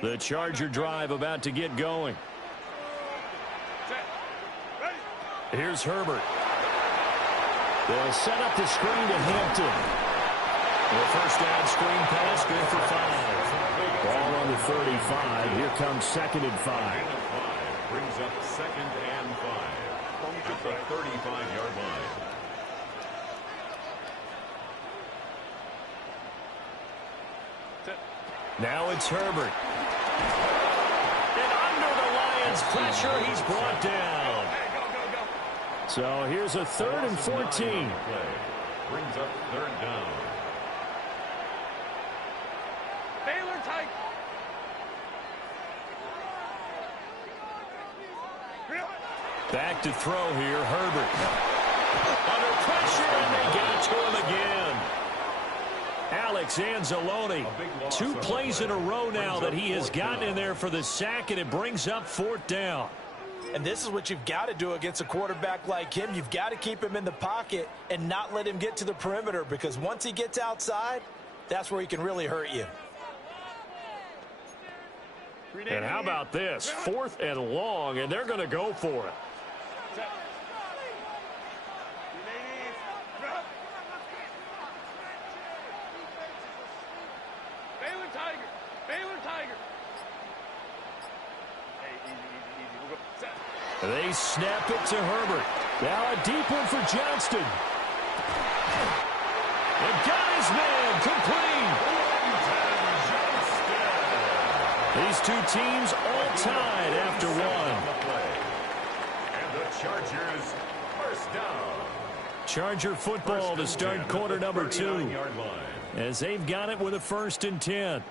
The Charger drive about to get going. Here's Herbert. They'll set up the screen to Hampton. The first down screen pass, good for 5. Ball on the 35. Here comes 2nd and 5. Brings up 2nd and 5 at the 35-yard line. Now it's Herbert. And under the Lions' pressure, he's brought down. So here's a 3rd and 14. Brings up 3rd down. Back to throw here, Herbert. Under pressure, and they get it to him again. Alex Anzalone, 2 plays in a row now that he has gotten in there for the sack, and it brings up 4th down. And this is what you've got to do against a quarterback like him. You've got to keep him in the pocket and not let him get to the perimeter, because once he gets outside, that's where he can really hurt you. And how about this? 4th and long, and they're going to go for it. They snap it to Herbert. Now a deep one for Johnston. And got his man complete. These 2 teams all tied after 1. And the Chargers first down. Charger football to start quarter number 2. As they've got it with a 1st and 10.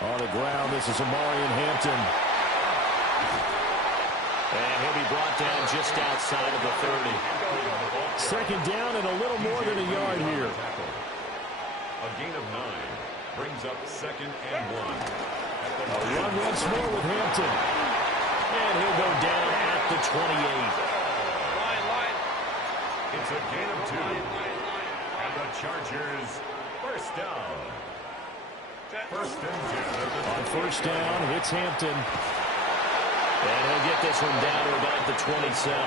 On the ground, this is Amarian Hampton. And he'll be brought down just outside of the 30. 2nd down and a little more than a yard here. A gain of 9 brings up 2nd and 1. A run once more with Hampton. And he'll go down at the 28. It's a gain of 2. And the Chargers first down. 1st and 10. On 1st down, it's Hampton. And he'll get this one down to about the 27.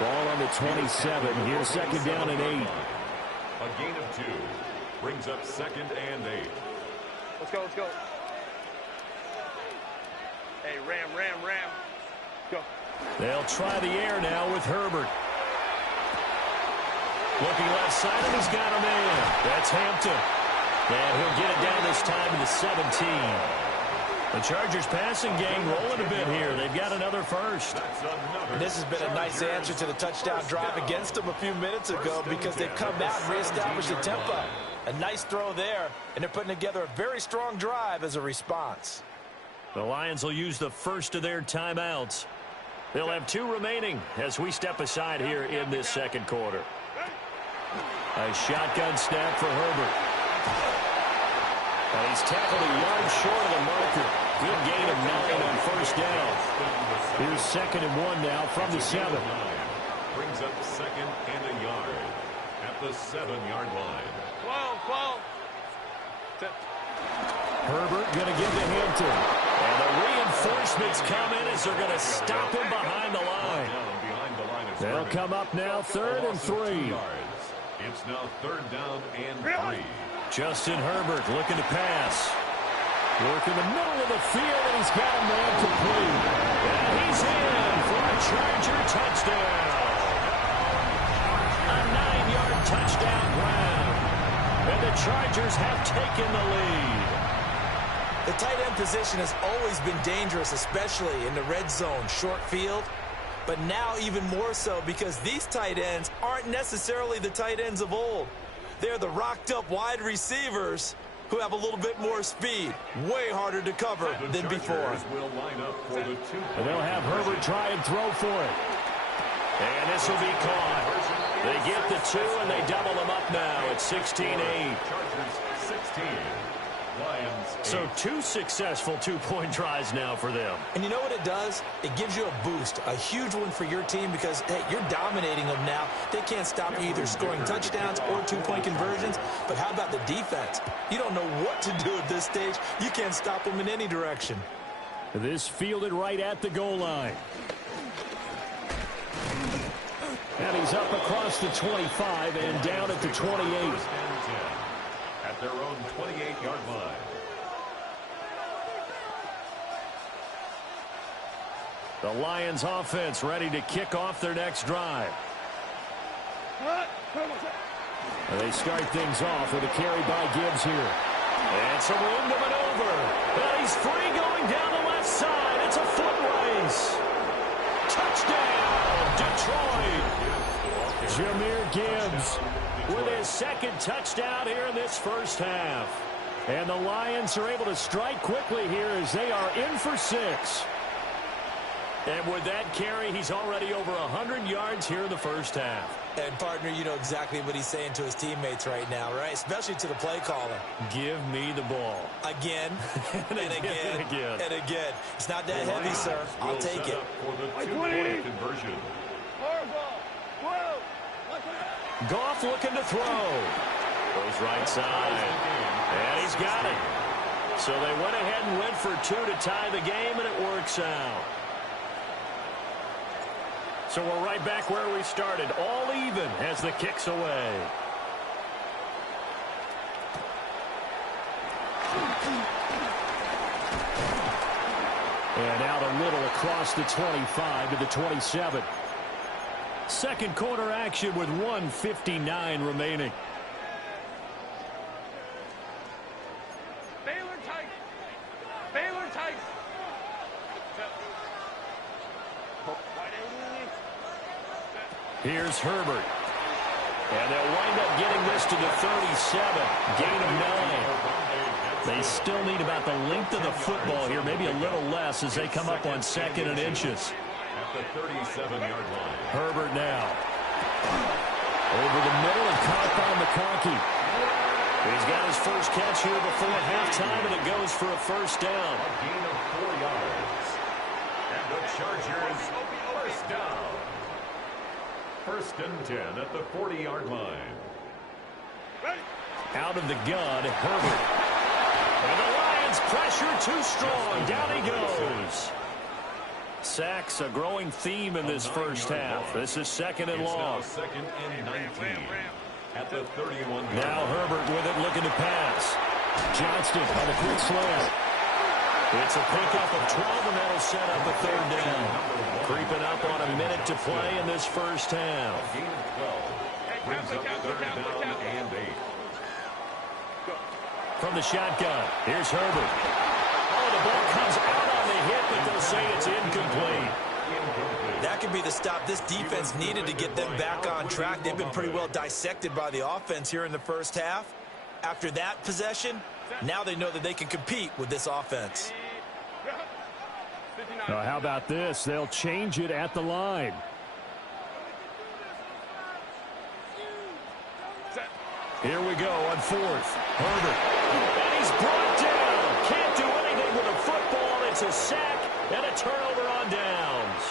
Ball on the 27. Here's 2nd down and 8. A gain of 2 brings up 2nd and 8. Let's go, let's go. Hey, ram. Go. They'll try the air now with Herbert. Looking left side, and he's got a man. That's Hampton. And he'll get it down this time to the 17. The Chargers passing game rolling a bit here. They've got another 1st. And this has been a nice answer to the touchdown drive against them a few minutes ago, because they've come out and reestablished the tempo. A nice throw there, and they're putting together a very strong drive as a response. The Lions will use the first of their timeouts. They'll have 2 remaining as we step aside here in this 2nd quarter. A shotgun snap for Herbert. And he's tackled a yard short of the marker. Good gain of 9 on 1st down. Here's 2nd and 1 now from the 7. Brings up 2nd and a yard at the 7-yard line. 12. Herbert going to give to Hampton. And the reinforcements come in as they're going to stop him behind the line. They'll come up now 3rd and 3. It's now 3rd down and 3. Justin Herbert looking to pass. Work in the middle of the field, and he's got a man complete. And he's in for a Charger touchdown. A 9-yard touchdown grab. And the Chargers have taken the lead. The tight end position has always been dangerous, especially in the red zone, short field. But now even more so, because these tight ends aren't necessarily the tight ends of old. They're the rocked-up wide receivers who have a little bit more speed. Way harder to cover than before. And they'll have Herbert try and throw for it. And this will be caught. They get the 2, and they double them up now at 16-8. Chargers 16. So 2 successful two-point tries now for them. And you know what it does? It gives you a boost, a huge one for your team because, hey, you're dominating them now. They can't stop you either scoring touchdowns or two-point conversions. But how about the defense? You don't know what to do at this stage. You can't stop them in any direction. This fielded right at the goal line. And he's up across the 25 and down at the 28. At their own 28-yard line. The Lions offense ready to kick off their next drive. They start things off with a carry by Gibbs here. And some room to maneuver. And he's free going down the left side. It's a foot race. Touchdown, Detroit. Jahmyr Gibbs with his second touchdown here in this first half. And the Lions are able to strike quickly here as they are in for 6. And with that carry, he's already over 100 yards here in the first half. And, partner, you know exactly what he's saying to his teammates right now, right? Especially to the play caller. Give me the ball. Again, and again, and again. and again. It's not that heavy, sir. I'll take it. For the two-point conversion. Goff looking to throw. Goes right side. And he's got it. So they went ahead and went for 2 to tie the game, and it works out. So we're right back where we started, all even as the kick's away. And out a little across the 25 to the 27. Second quarter action with 1:59 remaining. Here's Herbert. And they'll wind up getting this to the 37. Gain of 9. They still need about the length of the football here, maybe a little less as they come up on 2nd and inches. At the 37-yard line. Herbert now. Over the middle and caught by McConkey. He's got his first catch here before halftime, and it goes for a first down. A gain of 4 yards. And the Chargers first down. 1st and 10 at the 40-yard line. Out of the gun, Herbert. And the Lions pressure too strong. Down he goes. Sacks a growing theme in this first half. This is 2nd and long. 2nd and 19 at the 31. Now Herbert with it looking to pass. Johnston on the quick slant. It's a pickup of 12, and that'll set up a 3rd down. Creeping up on a minute to play in this first half. Gain of 12 brings up 3rd down and 8. From the shotgun, here's Herbert. Oh, the ball comes out on the hit, but they'll say it's incomplete. That could be the stop this defense needed to get them back on track. They've been pretty well dissected by the offense here in the first half. After that possession, now they know that they can compete with this offense. Now, how about this? They'll change it at the line. Here we go on 4th. Herbert. And he's brought down. Can't do anything with a football. It's a sack and a turnover on downs.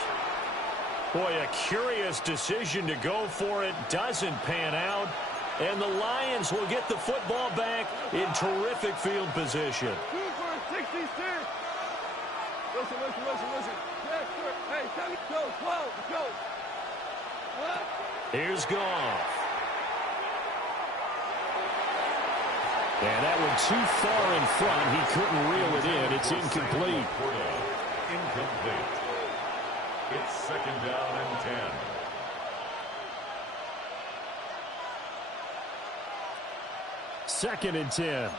Boy, a curious decision to go for it. Doesn't pan out. And the Lions will get the football back in terrific field position. 2 for 66. Listen. Hey, tell me, go. Here's Goff. And that one too far in front. He couldn't reel it in. It's incomplete. Incomplete. It's 2nd down and 10. Second and 10.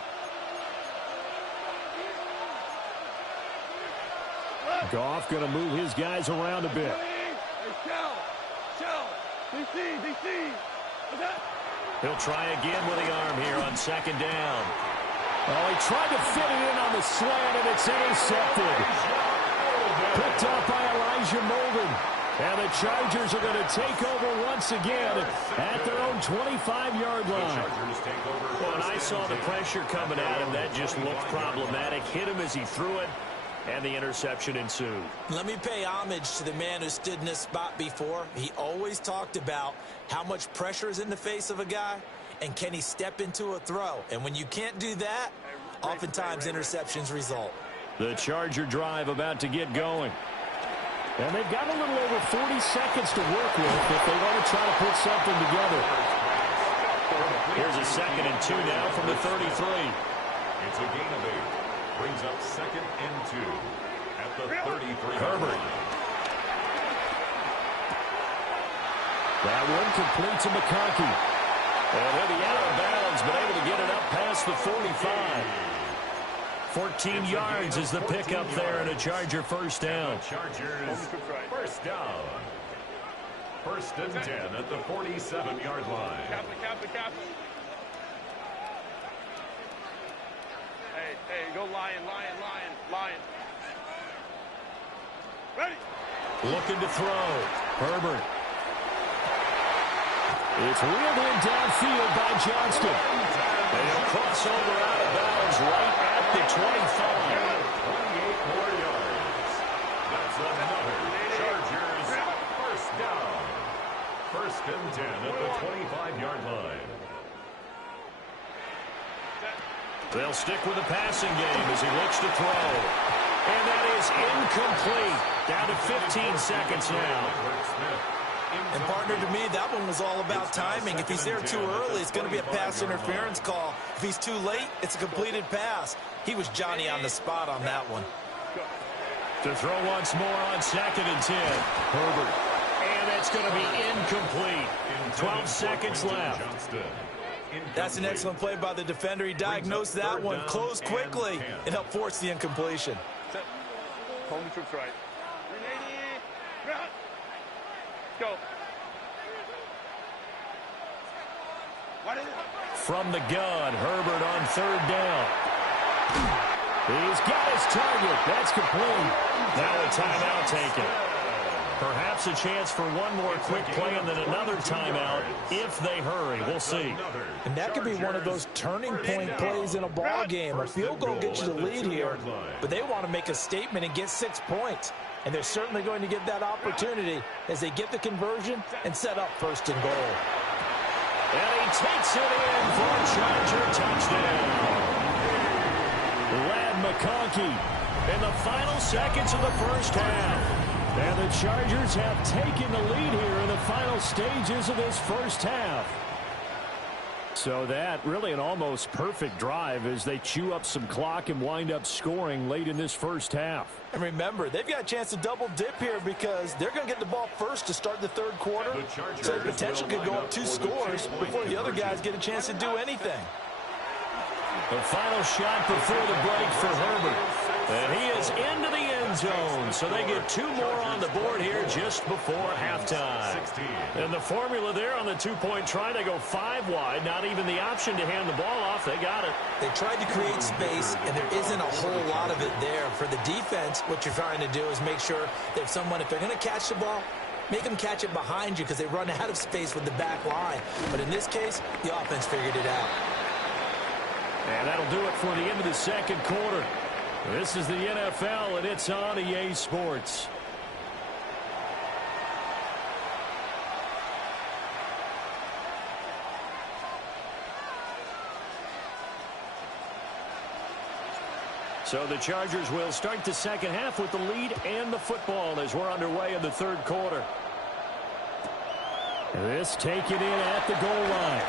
Goff going to move his guys around a bit. DC. He'll try again with the arm here on 2nd down. Oh, he tried to fit it in on the slant, and it's intercepted. Picked up by Elijah Molden. And the Chargers are going to take over once again at their own 25-yard line. Well, when I saw the pressure coming at him, that just looked problematic. Hit him as he threw it, and the interception ensued. Let me pay homage to the man who stood in this spot before. He always talked about how much pressure is in the face of a guy, and can he step into a throw. And when you can't do that, oftentimes interceptions result. The Charger drive about to get going. And they've got a little over 40 seconds to work with if they want to try to put something together. Here's a 2nd and 2 now from the 33. It's a gain of 8. Brings up 2nd and 2 at the 33. Herbert. That one complete to McConkey. And he'll be out of bounds, but able to get it up past the 45. 14 yards is the pickup there, and a Charger first down. Chargers first down. 1st and 10 at the 47-yard line. Hey, go lion. Ready? Looking to throw. Herbert. It's reeled in downfield by Johnston. And he'll cross over out of bounds right at the 25. 28 more yards. That's another Chargers first down. 1st and 10 at the 25-yard line. They'll stick with the passing game as he looks to throw. And that is incomplete. Down to 15 seconds now. And partner, to me, that one was all about timing. If he's there too early, it's going to be a pass interference call. If he's too late, it's a completed pass. He was Johnny on the spot on that one. To throw once more on 2nd and 10. Herbert. And that's going to be incomplete. 12 seconds left. That's an excellent play by the defender. He diagnosed that one, closed quickly, and helped force the incompletion. Home troops right. Go. From the gun, Herbert on 3rd down. He's got his target. That's complete. Now a timeout taken. Perhaps a chance for one more quick play and then another timeout if they hurry. We'll see. And that could be one of those turning point plays in a ball game. A field goal gets you the lead here, but they want to make a statement and get 6 points. And they're certainly going to get that opportunity as they get the conversion and set up 1st and goal. And he takes it in for a Charger touchdown. Lad McConkey in the final seconds of the first half. And the Chargers have taken the lead here in the final stages of this first half. So that really an almost perfect drive as they chew up some clock and wind up scoring late in this first half. And remember, they've got a chance to double dip here because they're going to get the ball first to start the 3rd quarter. So the potential could go up 2 scores before the other guys get a chance to do anything. The final shot before the break for Herbert. And he is into the end zone. So they get 2 more on the board here just before halftime. And the formula there on the 2-point try to go 5 wide. Not even the option to hand the ball off. They got it. They tried to create space, and there isn't a whole lot of it there. For the defense, what you're trying to do is make sure that someone, if they're going to catch the ball, make them catch it behind you because they run out of space with the back line. But in this case, the offense figured it out. And that'll do it for the end of the 2nd quarter. This is the NFL, and it's on EA Sports. So the Chargers will start the 2nd half with the lead and the football as we're underway in the 3rd quarter. This taken in at the goal line.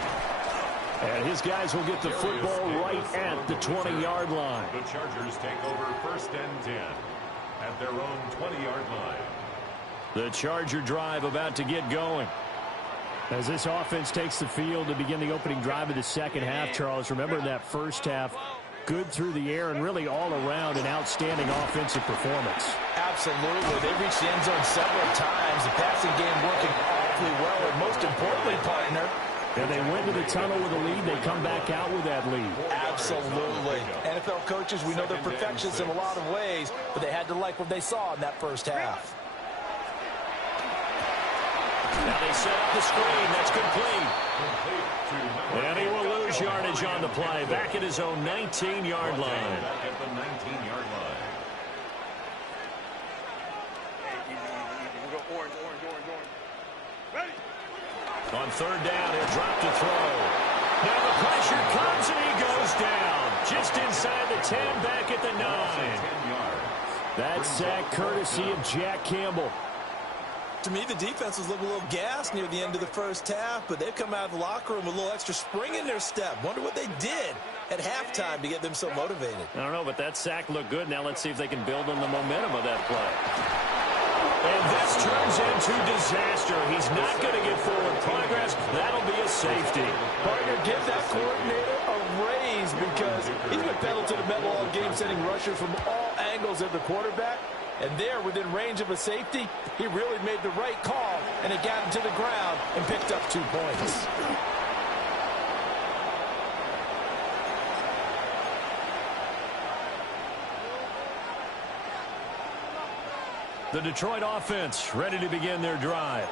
And his guys will get the football right at the 20-yard line. The Chargers take over 1st and 10 at their own 20-yard line. The Charger drive about to get going. As this offense takes the field to begin the opening drive of the 2nd half, Charles, remember in that first half, good through the air and really all around an outstanding offensive performance. Absolutely. They reached the end zone several times. The passing game working awfully well. And most importantly, partner, and they went to the tunnel with a lead. They come back out with that lead. Absolutely. NFL coaches, we know they're perfectionists in a lot of ways, but they had to like what they saw in that first half. Now they set up the screen. That's complete. And he will lose yardage on the play. Back at his own 19-yard line. Back at the 19-yard line. On third down, he'll drop to throw. Now the pressure comes and he goes down. Just inside the 10, back at the 9. That sack courtesy of Jack Campbell. To me, the defense was looking a little gassed near the end of the first half, but they've come out of the locker room with a little extra spring in their step. Wonder what they did at halftime to get them so motivated. I don't know, but that sack looked good. Now let's see if they can build on the momentum of that play. And this turns into disaster. He's not going to get forward progress. That'll be a safety. Partner, give that coordinator a raise because he's been pedal to the metal all game, sending rushers from all angles at the quarterback. And there, within range of a safety, he really made the right call, and it got him to the ground and picked up 2 points. The Detroit offense ready to begin their drive.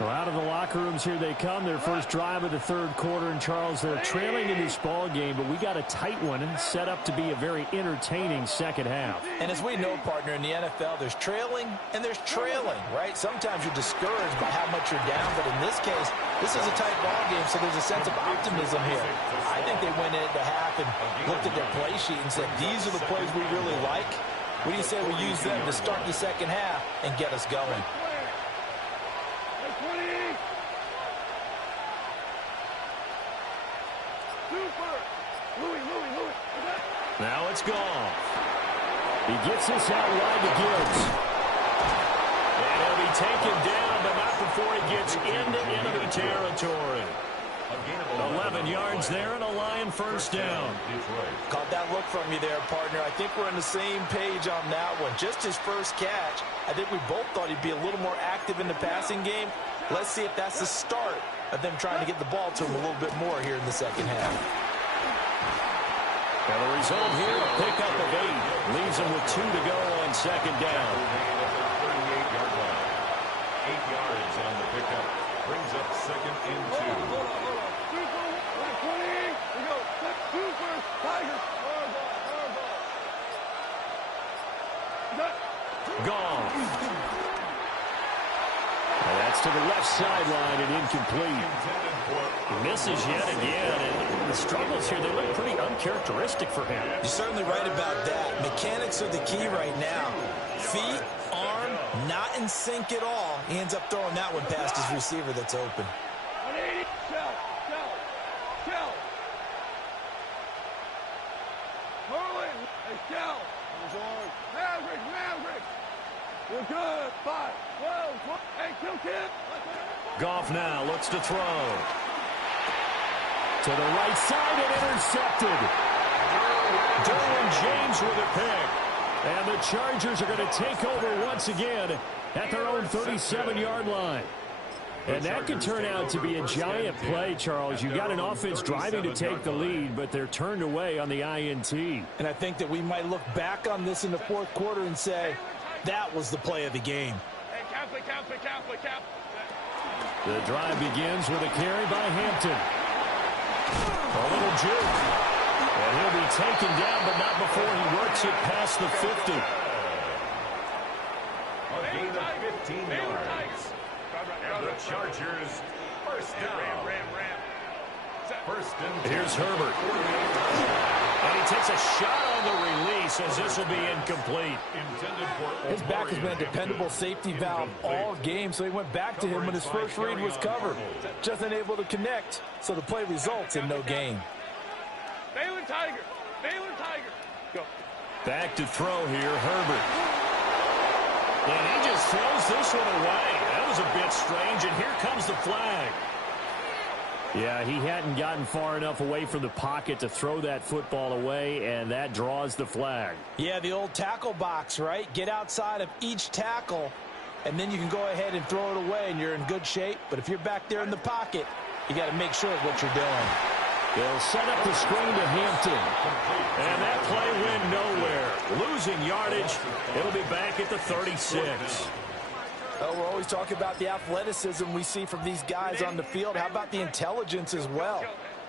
Well, out of the locker rooms here they come. Their first drive of the third quarter. And, Charles, they're trailing in this ball game, but we got a tight one and set up to be a very entertaining second half. And as we know, partner, in the NFL, there's trailing and there's trailing, right? Sometimes you're discouraged by how much you're down, but in this case, this is a tight ball game, so there's a sense of optimism here. I think they went into half and looked at their play sheet and said, these are the plays we really like. What do you say we use them to start the second half and get us going? Now it's gone. He gets this out wide to Gibbs. And he'll be taken down, but not before he gets into enemy territory. 11 yards there and a Lion first down. Caught that look from you there, partner. I think we're on the same page on that one. Just his first catch. I think we both thought he'd be a little more active in the passing game. Let's see if that's the start of them trying to get the ball to him a little bit more here in the second half. And the result here, a pickup of 8. Leaves him with 2 to go on second down. 8 yards on the pickup. Brings up second and 2. Gone. And that's to the left sideline and incomplete. He misses yet again, and the struggles here, they look pretty uncharacteristic for him. You're certainly right about that. Mechanics are the key right now. Feet, arm, not in sync at all. He ends up throwing that one past his receiver that's open. 180. Shell. Merlin. Hey, Shell. Maverick. You're good. 5, 12, 12. Hey, kill kid. Goff now looks to throw. To the right side and intercepted. Derwin James with a pick. And the Chargers are going to take over once again at their own 37-yard line. And that could turn out to be a giant play, Charles. You've got an offense driving to take the lead, but they're turned away on the INT. And I think that we might look back on this in the fourth quarter and say, that was the play of the game. Hey, Catholic. The drive begins with a carry by Hampton. A little juke. And he'll be taken down, but not before he works it past the 50. A gain of 15 yards. And the Chargers first down. First and 10. Here's Herbert. And he takes a shot on the release as this will be incomplete. His back has been a dependable safety valve all game, so he went back to him when his first read was covered. Just unable to connect, so the play results in no gain. Baylor Tiger. Go. Back to throw here, Herbert. And he just throws this one away. That was a bit strange, and here comes the flag. Yeah, he hadn't gotten far enough away from the pocket to throw that football away, and that draws the flag. Yeah, the old tackle box, right? Get outside of each tackle, and then you can go ahead and throw it away, and you're in good shape. But if you're back there in the pocket, you got to make sure of what you're doing. They'll set up the screen to Hampton. And that play went nowhere. Losing yardage. It'll be back at the 36. Oh, we're always talking about the athleticism we see from these guys on the field. How about the intelligence as well?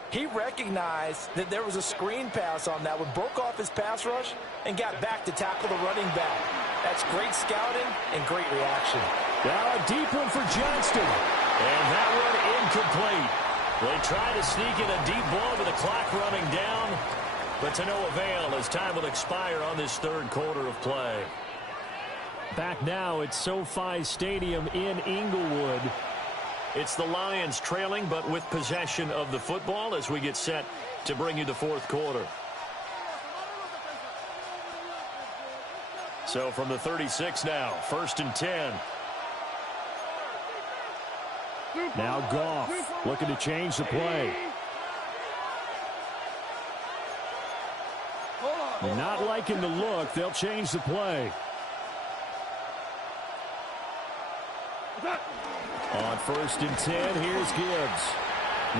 He recognized that there was a screen pass on that one, broke off his pass rush, and got back to tackle the running back. That's great scouting and great reaction. Now a deep one for Johnston. And that one incomplete. They try to sneak in a deep ball with the clock running down, but to no avail as time will expire on this third quarter of play. Back now at SoFi Stadium in Inglewood. It's the Lions trailing, but with possession of the football as we get set to bring you the fourth quarter. So from the 36 now, 1st and 10. Now Goff looking to change the play. Not liking the look. They'll change the play. On 1st and 10, here's Gibbs.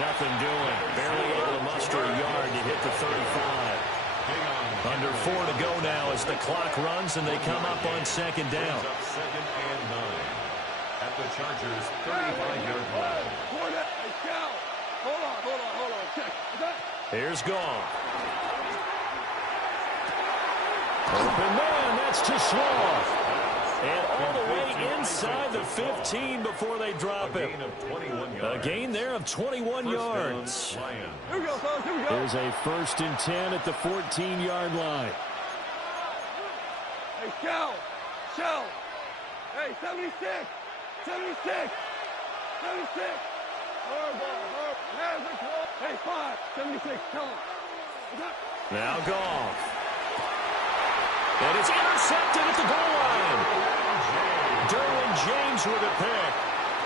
Nothing doing. Barely able to muster a yard to hit the 35. Under 4 to go now as the clock runs and they come up on 2nd down. 2nd and 9 at the Chargers' 35-yard line. Hold on. Here's Goff. Open man, that's to Sloth. And all the way inside the 15 before they drop him. A gain there of 21 yards. Here we go, fellas. Here we go. There's a 1st and 10 at the 14-yard line. Hey, Shell. Hey, 76. 76. Hard. Hey, 5. 76. Tell him. Now Goff. And it's intercepted at the goal line. Derwin James with a pick.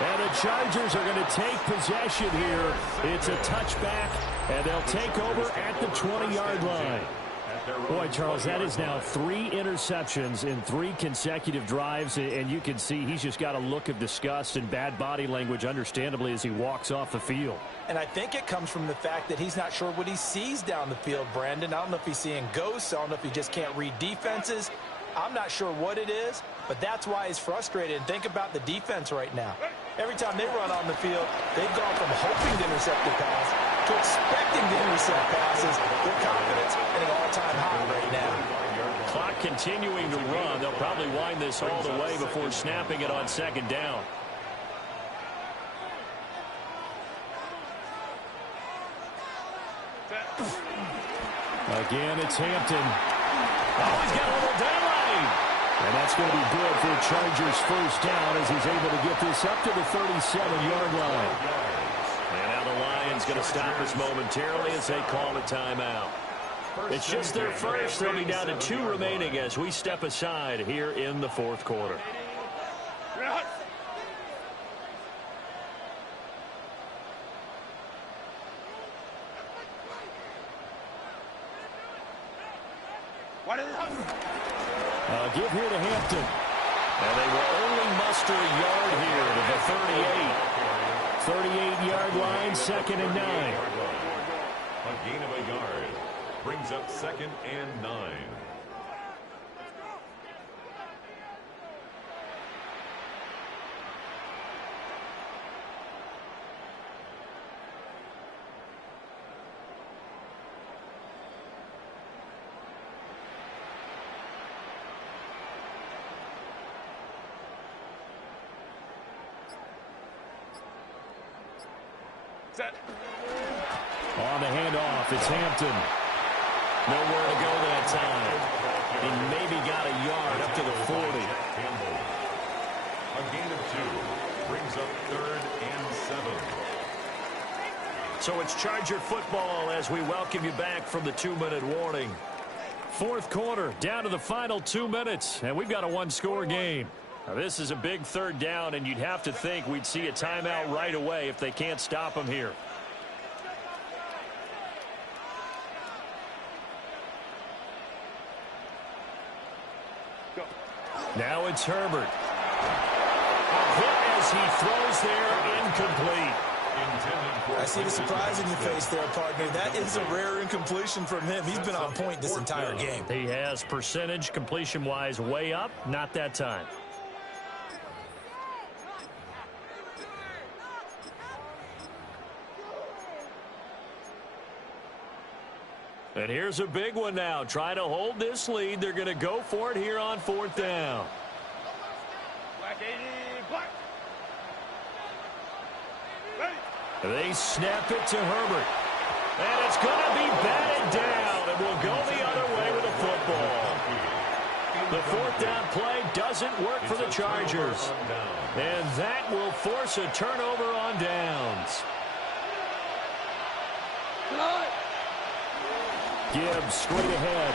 And the Chargers are going to take possession here. It's a touchback, and they'll take over at the 20-yard line. Boy, Charles, that is now 3 interceptions in 3 consecutive drives, and you can see he's just got a look of disgust and bad body language, understandably, as he walks off the field. And I think it comes from the fact that he's not sure what he sees down the field, Brandon. I don't know if he's seeing ghosts. I don't know if he just can't read defenses. I'm not sure what it is, but that's why he's frustrated. And think about the defense right now. Every time they run on the field, they've gone from hoping to intercept the pass to expecting to intercept passes. Their confidence at an all-time high right now. Clock continuing to run. They'll probably wind this all the way before snapping it on 2nd down. Again, it's Hampton. Oh, he's got a little daylight. And that's going to be good for the Chargers' 1st down as he's able to get this up to the 37-yard line. And now the Lions going to stop us momentarily as they call a timeout. It's just their first. They'll be down to 2 remaining as we step aside here in the 4th quarter. Give here to Hampton. And they will only muster a yard here to the 38. 38-yard line, 2nd and 9. A gain of a yard brings up 2nd and 9. On the handoff, it's Hampton. Nowhere to go that time. He maybe got a yard up to the 40. A gain of 2 brings up 3rd and 7. So it's Charger football as we welcome you back from the 2-minute warning. 4th quarter, down to the final 2 minutes, and we've got a 1-score game. Now, this is a big 3rd down, and you'd have to think we'd see a timeout right away if they can't stop them here. Now it's Herbert. A hit as he throws there, incomplete. I see the surprise in your face there, partner. That is a rare incompletion from him. He's been on point this entire game. He has percentage completion-wise way up, not that time. And here's a big one now. Trying to hold this lead. They're going to go for it here on 4th down. They snap it to Herbert. And it's going to be batted down. And will go the other way with the football. The 4th down play doesn't work for the Chargers. And that will force a turnover on downs. Gibbs straight ahead.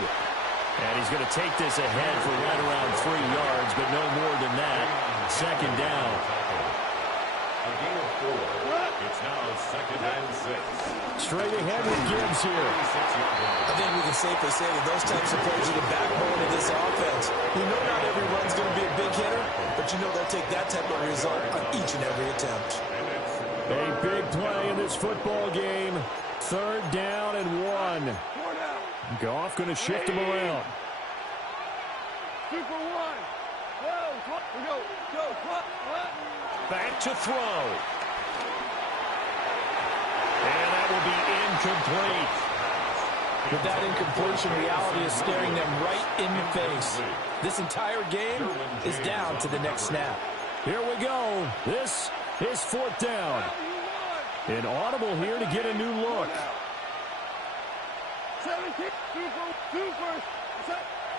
And he's going to take this ahead for right around 3 yards, but no more than that. 2nd down. A gain of 4. It's now 2nd and 6. Straight ahead with Gibbs here. I think we can safely say that those types of plays are the backbone of this offense. You know not every run's going to be a big hitter, but you know they'll take that type of result on each and every attempt. A big play in this football game. 3rd down and 1. Goff going to shift him around. Super 1. Go. Back to throw. And that will be incomplete. With that incompletion, reality is staring them right in the face. This entire game is down to the next snap. Here we go. This is 4th down. An audible here to get a new look. 17. Super.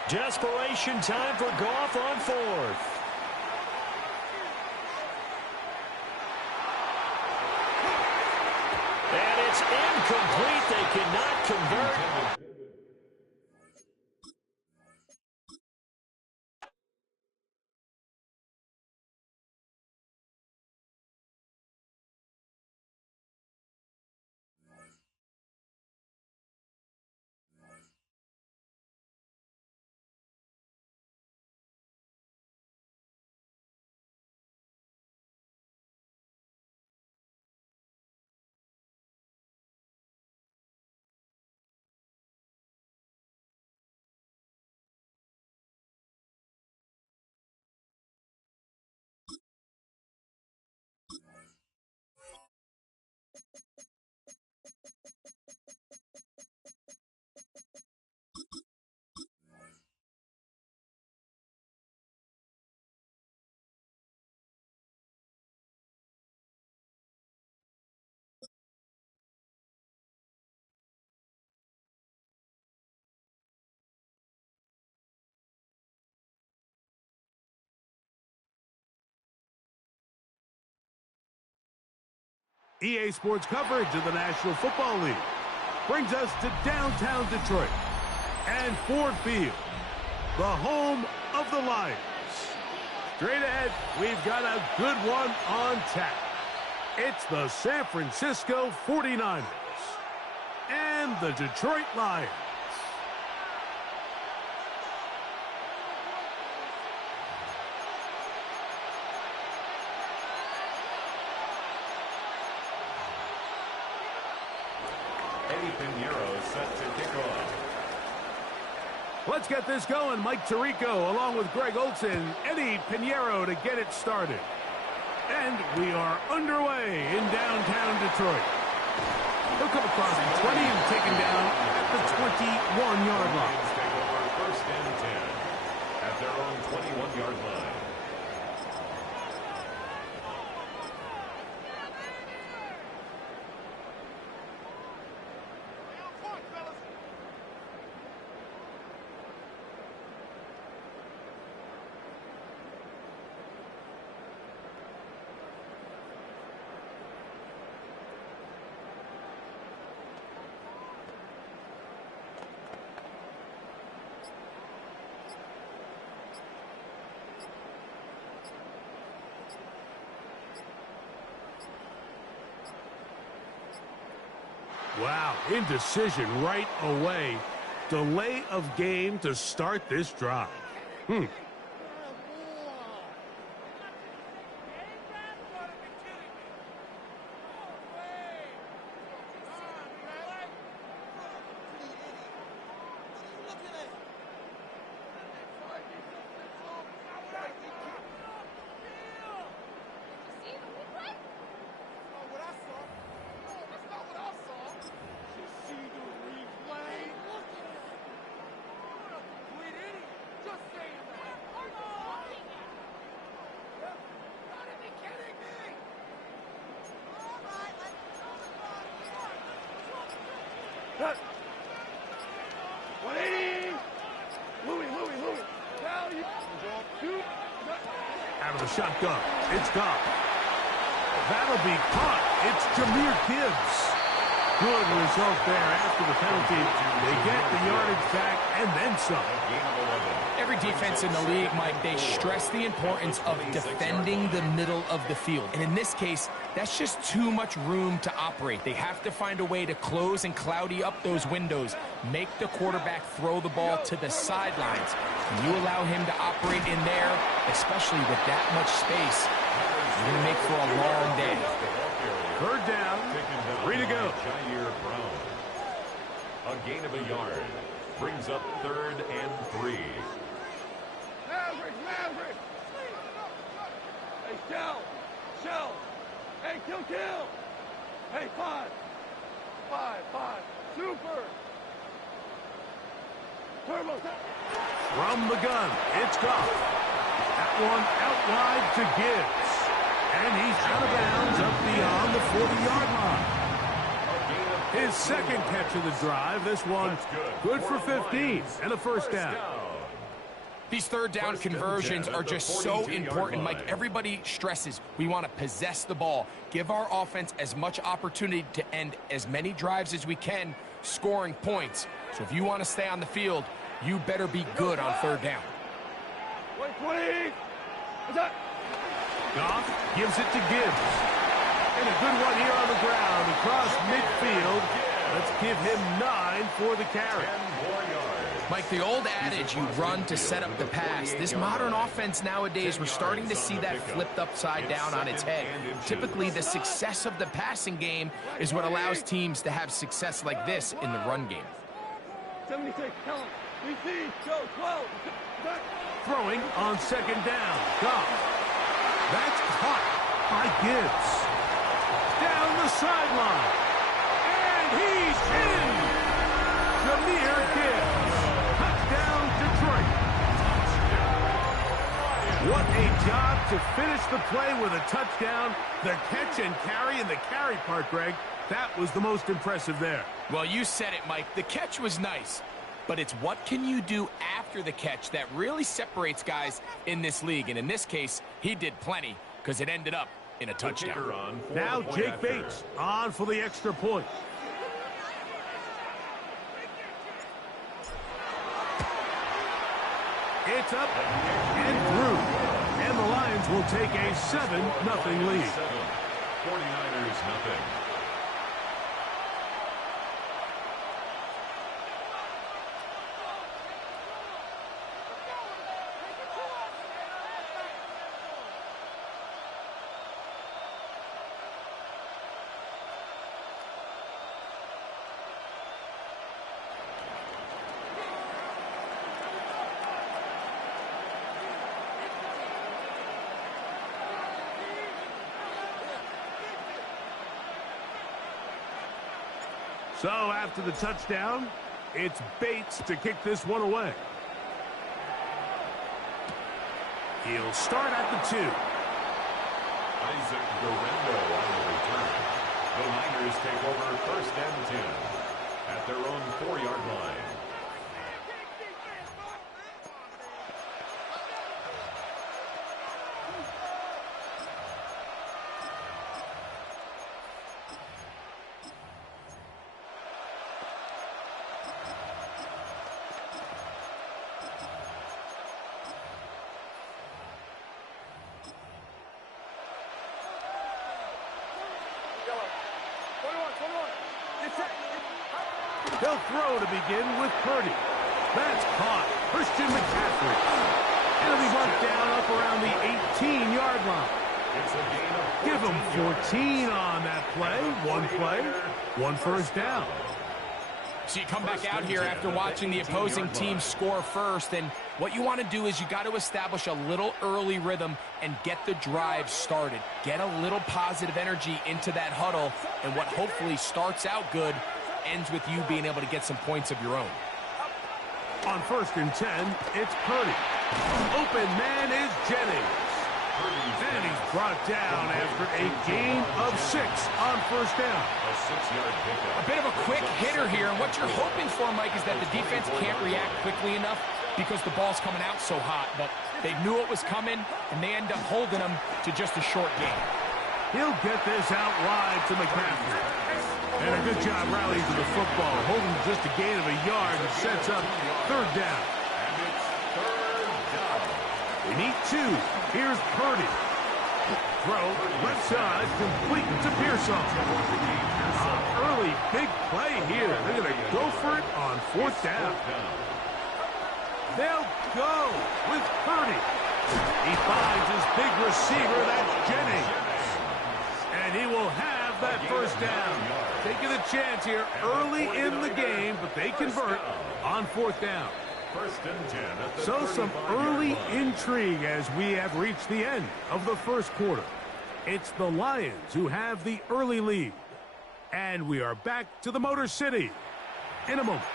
Desperation time for Goff on 4th. And it's incomplete. They cannot convert. EA Sports coverage of the National Football League brings us to downtown Detroit and Ford Field, the home of the Lions. Straight ahead, we've got a good one on tap. It's the San Francisco 49ers and the Detroit Lions. Let's get this going. Mike Tirico along with Greg Olson, Eddie Pinheiro to get it started. And we are underway in downtown Detroit. He'll come across the 20 and taken down at the 21-yard line. Take over 1st and 10 at their own 21-yard line. Wow, indecision right away. Delay of game to start this drive. Out of the shotgun. It's gone. That'll be caught. It's Jahmyr Gibbs. Good result there after the penalty. They get the yardage back and then some. Every defense in the league, Mike, they stress the importance of defending the middle of the field. And in this case, that's just too much room to operate. They have to find a way to close and cloudy up those windows, make the quarterback throw the ball to the sidelines. When you allow him to operate in there, especially with that much space, you're going to make for a long day. Third down, 3 to go. A gain of a yard brings up 3rd and 3. Maverick! Hey, Shell! Hey, kill! Hey, five! Super! Turbo! From the gun, it's Goff. That one out wide to Gibbs. And he's out of bounds up beyond the 40-yard line. His second catch of the drive. This one good for 15 and a first down. These third down conversions are just so important. Mike, everybody stresses we want to possess the ball, give our offense as much opportunity to end as many drives as we can, scoring points. So if you want to stay on the field, you better be good on third down. Wait! Goff gives it to Gibbs. And a good one here on the ground across midfield. Let's give him 9 for the carry. Mike, the old adage, you run to set up the pass. This modern offense nowadays, we're starting to see that flipped upside down on its head. Typically, the success of the passing game is what allows teams to have success like this in the run game. 76, tell him. Receive, go, 12. Throwing on second down. Goff. That's caught by Gibbs. Down the sideline. And he's in. Jahmyr Gibbs. Touchdown, Detroit. What a job to finish the play with a touchdown. The catch and carry, and the carry part, Greg, that was the most impressive there. Well, you said it, Mike. The catch was nice, but it's what can you do after the catch that really separates guys in this league. And in this case, he did plenty because it ended up in a touchdown. Now Jake Bates on for the extra point. It's up and through. And the Lions will take a 7-0 lead. 49ers nothing. So after the touchdown, it's Bates to kick this one away. He'll start at the 2. Isaac Guerrero on the return. The Niners take over 1st and 10 at their own 4-yard line. They'll throw to begin with Purdy. That's caught. Christian McCaffrey. It'll be marked down up around the 18-yard line. Give him 14 on that play. One first down. So you come back out here after watching the opposing team score first, and what you want to do is you got to establish a little early rhythm and get the drive started. Get a little positive energy into that huddle, and what hopefully starts out good ends with you being able to get some points of your own. On 1st and 10, it's Purdy. Open man is Jennings. And he's brought down after a gain of 6 on 1st down. A bit of a quick hitter here, and what you're hoping for, Mike, is that the defense can't react quickly enough because the ball's coming out so hot. But They knew it was coming, and they end up holding them to just a short gain. He'll get this out wide to McCaffrey. And a good job rallying to the football, holding just a gain of a yard and sets up third down. And it's third down. They need 2. Here's Purdy. Throw, left side, complete to Pearson. Early big play here. They're going to go for it on fourth down. They'll go with Purdy. He finds his big receiver, that's Jennings. And he will have that first down. Taking a chance here early in the game, but they convert on fourth down. First and 10 at the So some 35 early line. intrigue as we have reached the end of the first quarter. It's the Lions who have the early lead. And we are back to the Motor City in a moment.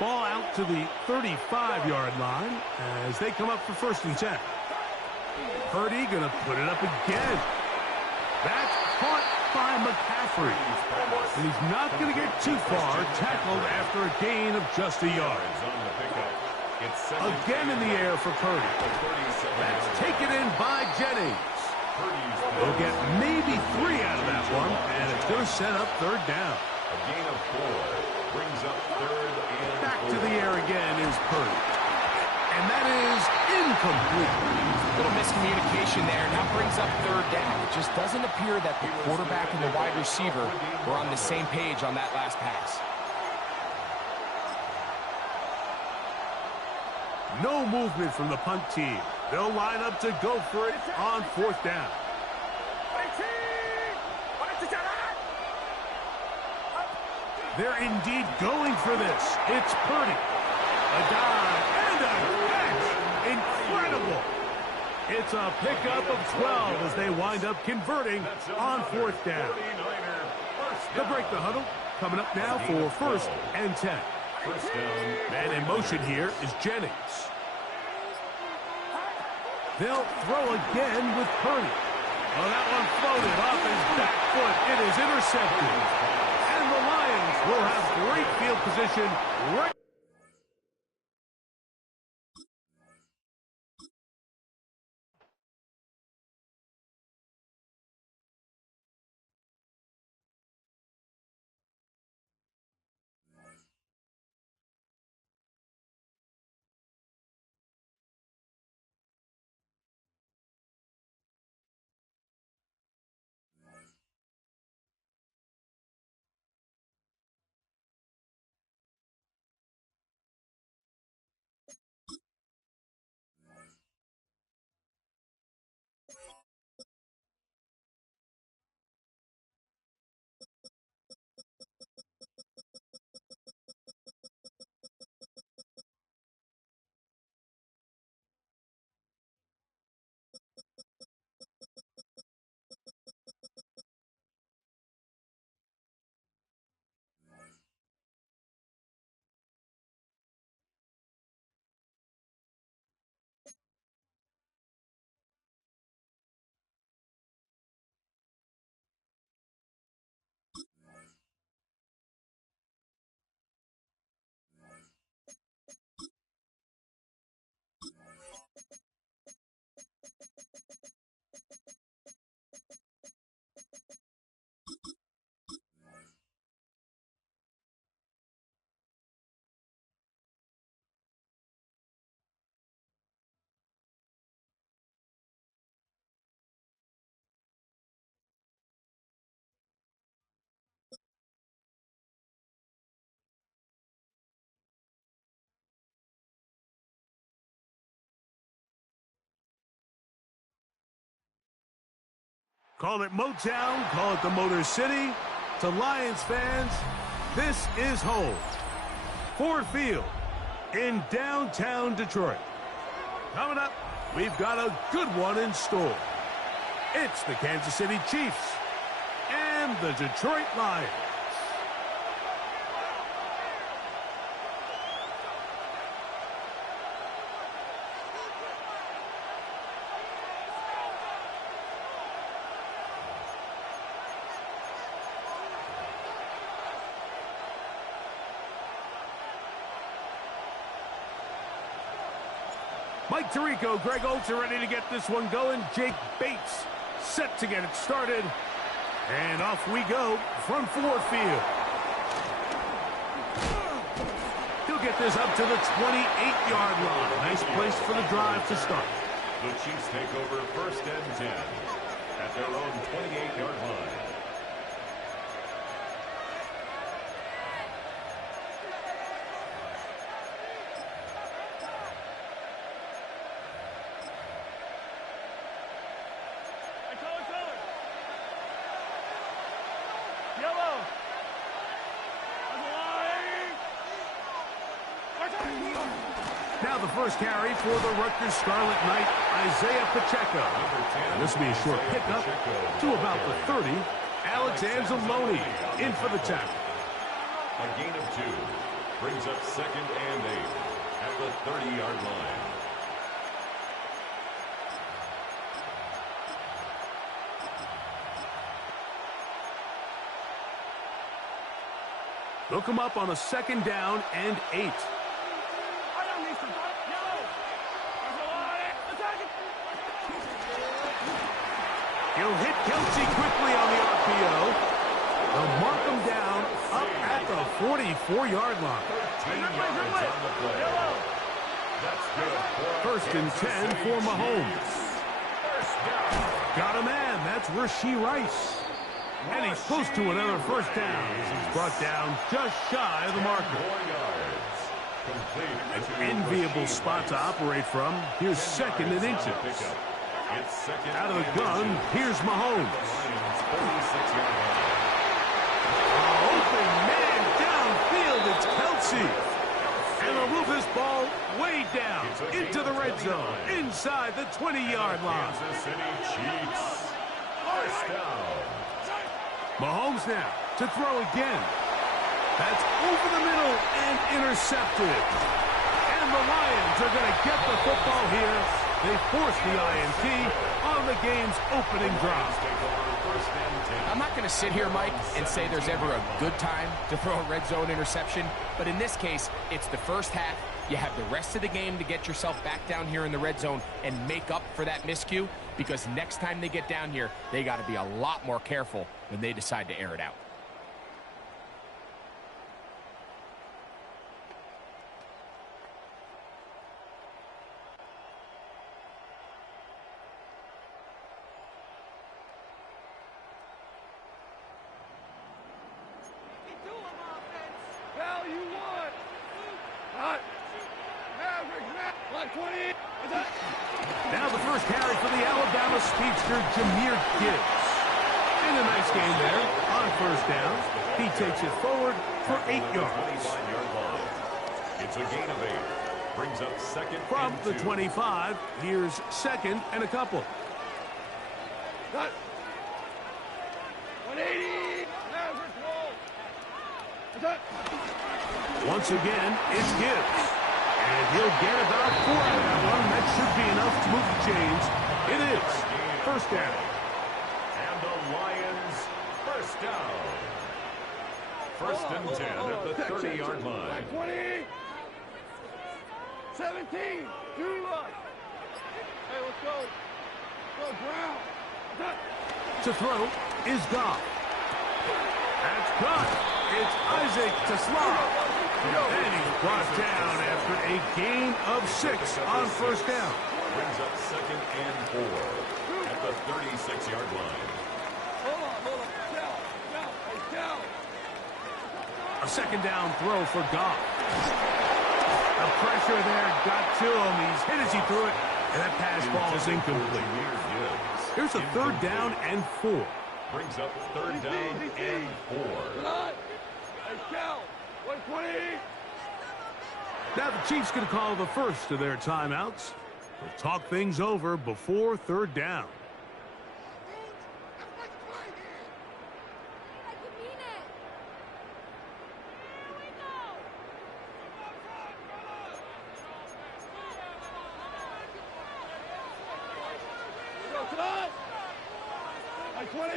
Ball out to the 35-yard line as they come up for first and 10. Purdy going to put it up again. That's caught by McCaffrey. And he's not going to get too far, tackled after a gain of just a yard. Again in the air for Purdy. That's taken in by Jennings. They'll get maybe 3 out of that one, and it's going to set up third down. A gain of 4 brings up third and Back to the air again is Purdy. And that is incomplete. A little miscommunication there. Now brings up third down. It just doesn't appear that the quarterback and the wide receiver were on the same page on that last pass. No movement from the punt team. They'll line up to go for it on fourth down. They're indeed going for this. It's Purdy. A dive and a catch. Incredible. It's a pickup of 12 as they wind up converting on fourth down. They'll break the huddle. Coming up now for first and 10. First down. Man in motion here is Jennings. They'll throw again with Purdy. Oh, that one floated off his back foot. It is intercepted. And the Lions will have great field position right. Call it Motown, call it the Motor City. To Lions fans, this is home. Ford Field in downtown Detroit. Coming up, we've got a good one in store. It's the Kansas City Chiefs and the Detroit Lions. Mike Tirico, Greg Olds are ready to get this one going. Jake Bates set to get it started. And off we go from Ford Field. He'll get this up to the 28-yard line. Nice place for the drive to start. The Chiefs take over 1st and 10 at their own 28-yard line. Now the first carry for the Rutgers Scarlet Knight, Isaiah Pacheco. And this will be a short pickup to about the 30. Alex Anzalone in for the tackle. A gain of 2 brings up 2nd and 8 at the 30-yard line. They'll come up on a 2nd down and 8. He'll hit Kelsey quickly on the RPO. They'll mark him down up at the 44-yard line. 1st and 10 for Mahomes. Got a man. That's Rashee Rice. And he's close to another 1st down as he's brought down just shy of the marker. An enviable spot to operate from. Here's 2nd and inches. Out of the gun, here's Mahomes. Open man downfield, it's Kelsey. And they'll move this ball way down into the red zone, inside the 20-yard line. Mahomes now to throw again. That's over the middle and intercepted. And the Lions are going to get the football here. They force the INT on the game's opening drive. I'm not going to sit here, Mike, and say there's ever a good time to throw a red zone interception, but in this case, it's the first half. You have the rest of the game to get yourself back down here in the red zone and make up for that miscue, because next time they get down here, they got to be a lot more careful when they decide to air it out. Now the first carry for the Alabama speedster, Jahmyr Gibbs. In a nice game there on 1st down. He takes it forward for 8 yards. It's a gain of 8. Brings up 2nd From and the 2. 25, here's 2nd and a couple. 180. Once again, it's Gibbs. And he'll get about 4 out of that one. That should be enough to move the chains. It is 1st down. And the Lions 1st down. 1st and 10 at the 30-yard line. 20. 17. 2 left. Hey, let's go. Go Brown. To throw is Goff. That's caught. It's Isaac Tesla. And he's brought down after a gain of 6 on 1st down. Brings up 2nd and 4 at the 36-yard line. Hold on. Down. Hey, down. A 2nd down throw for Goff. The pressure there got to him. He's hit as he threw it. And that pass ball is incomplete. Here's a 3rd down and 4. Brings up 3rd down and 4. Hey, Cal. 120. Now the Chiefs can call the first of their timeouts. They'll talk things over before 3rd down. Go, 20.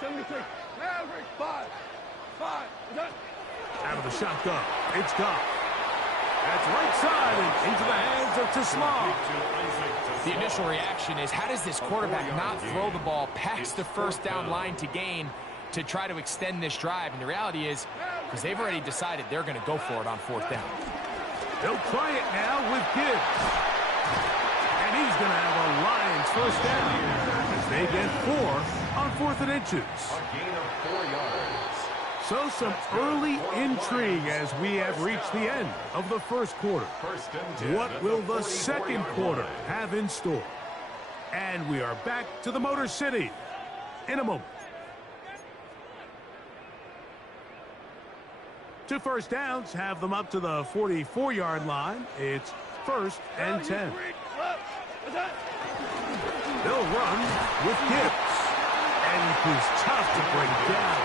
76. Maverick. 5. Is that? Out of the shotgun, it's Goff. That's right side and into the hands of Tisla. The initial reaction is, how does this quarterback not throw the ball past the first down line to gain to try to extend this drive? And the reality is, because they've already decided they're going to go for it on fourth down. They'll try it now with Gibbs. And he's going to have a Lions first down as they get 4 on 4th and inches. A gain of 4 yards. So some early intrigue as we have reached the end of the first quarter. First and 10 What will the second quarter have in store? And we are back to the Motor City in a moment. 2 first downs have them up to the 44-yard line. It's 1st and 10. They'll run with Gibbs. And he's tough to bring down.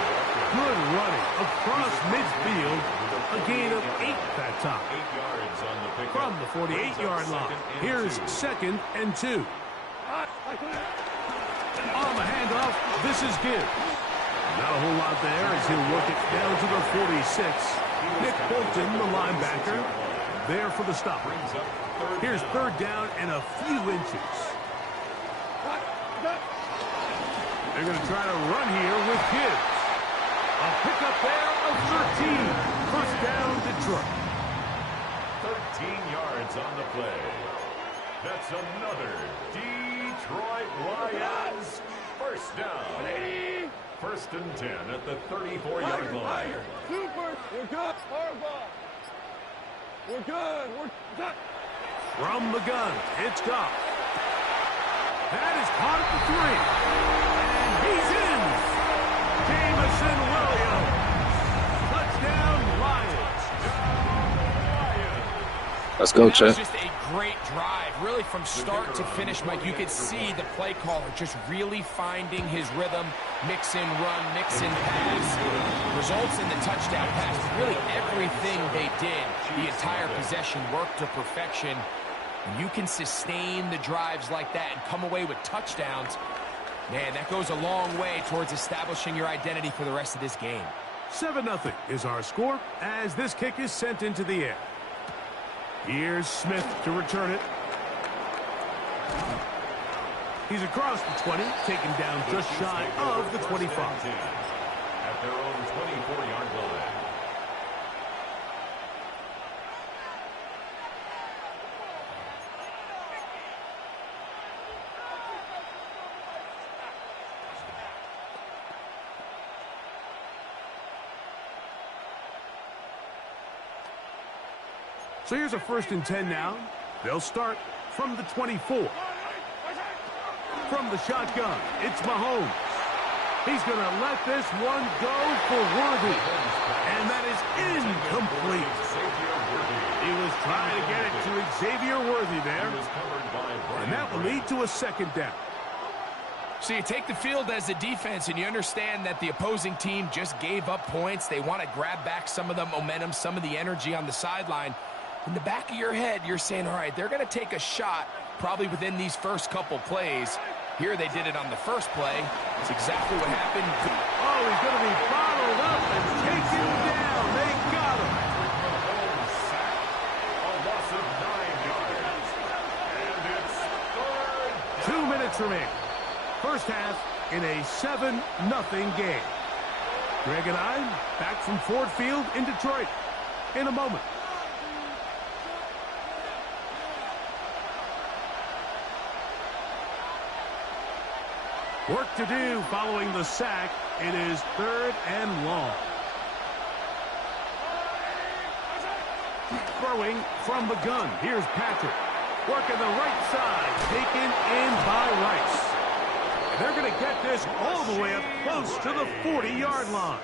Good running across midfield. A gain of 8 that time. 8 yards on the pickup. From the 48-yard line, here's 2nd and 2. On the handoff, this is Gibbs. Not a whole lot there as he'll work it down to the 46. Nick Bolton, the linebacker, there for the stop. Here's 3rd down and a few inches. They're going to try to run here with Gibbs. A pickup there of 13. First down, Detroit. 13 yards on the play. That's another Detroit Lions first down. 1st and 10 at the 34-yard line. Super. We're good. Harbaugh. We're good. We're done. From the gun, it's Goff. That is caught at the 3. And he's in. Jamison Williams. Touchdown, Lions. Let's go, That was Chet. just a great drive, really from start to finish, Mike. You could see the play caller just really finding his rhythm, mix in run, mix in pass, results in the touchdown pass. Really everything they did, the entire possession worked to perfection. When you can sustain the drives like that and come away with touchdowns, man, that goes a long way towards establishing your identity for the rest of this game. 7-0 is our score as this kick is sent into the air. Here's Smith to return it. He's across the 20, taken down just shy of the 25. At their own 24-yard line. So here's a 1st and 10 now. They'll start from the 24. From the shotgun, it's Mahomes. He's going to let this one go for Worthy. And that is incomplete. He was trying to get it to Xavier Worthy there. And that will lead to a 2nd down. So you take the field as a defense and you understand that the opposing team just gave up points. They want to grab back some of the momentum, some of the energy on the sideline. In the back of your head, you're saying, all right, they're going to take a shot probably within these first couple plays. Here they did it on the first play. It's exactly what happened. Oh, he's going to be bottled up and taken down. They got him. A loss of 9 yards. And it's 3rd. 2 minutes remaining. First half in a 7-0 game. Greg and I back from Ford Field in Detroit in a moment. Work to do following the sack. It is 3rd and long. Throwing from the gun. Here's Patrick. Working the right side. Taken in by Rice. They're going to get this all the way up close to the 40-yard line.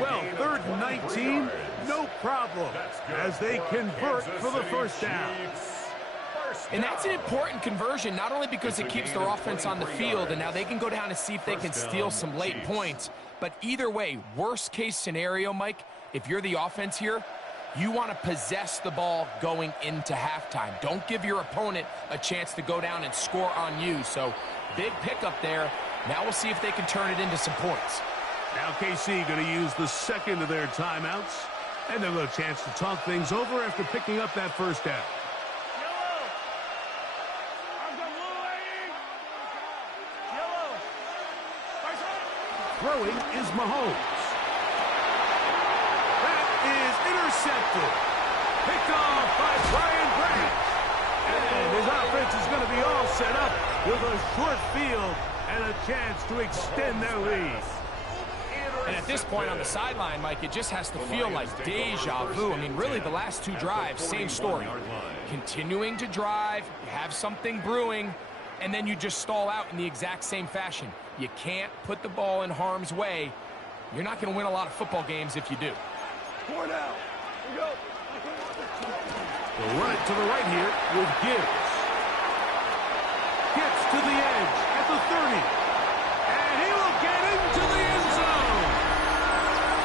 Well, 3rd and 19, no problem, as they convert for the first down. And that's an important conversion, not only because it keeps their offense on the field, and now they can go down and see if they can steal some late points. But either way, worst case scenario, Mike, if you're the offense here, you want to possess the ball going into halftime. Don't give your opponent a chance to go down and score on you. So big pickup there. Now we'll see if they can turn it into some points. Now KC going to use the second of their timeouts. And a little chance to talk things over after picking up that first down. Throwing is Mahomes. That is intercepted. Picked off by Brian Branch. And his offense is going to be all set up with a short field and a chance to extend their lead. And at this point on the sideline, Mike, it just has to feel like deja vu. I mean, really, the last two drives, same story. Continuing to drive, you have something brewing, and then you just stall out in the exact same fashion. You can't put the ball in harm's way. You're not going to win a lot of football games if you do. Four down. We go. They'll run it to the right here with Gibbs. Gets to the edge at the 30. And he will get into the end zone.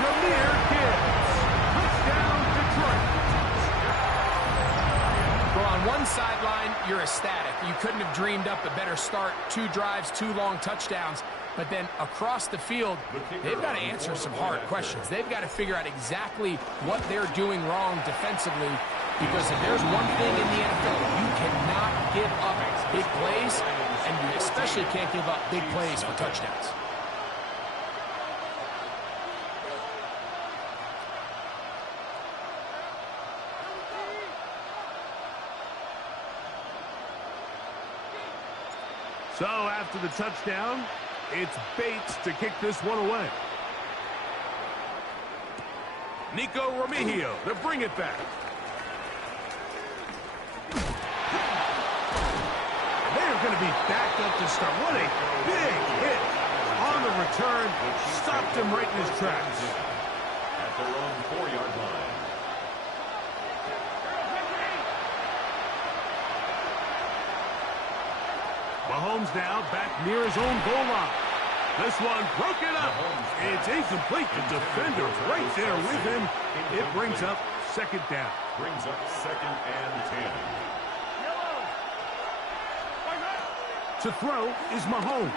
Jahmyr Gibbs. Touchdown, Detroit. Well, on one sideline, you're ecstatic. You couldn't have dreamed up a better start. 2 drives, 2 long touchdowns. But then across the field, they've got to answer some hard questions. They've got to figure out exactly what they're doing wrong defensively. Because if there's one thing in the NFL, you cannot give up big plays, and you especially can't give up big plays for touchdowns. So after the touchdown, it's Bates to kick this one away. Nico Remigio to bring it back. They're going to be backed up to start. What a big hit on the return. Stopped him right in his tracks. At their own 4-yard line. Mahomes now back near his own goal line. This one broken up. It's incomplete. The defender right there with him. It brings up second down. Brings up 2nd and 10. To throw is Mahomes.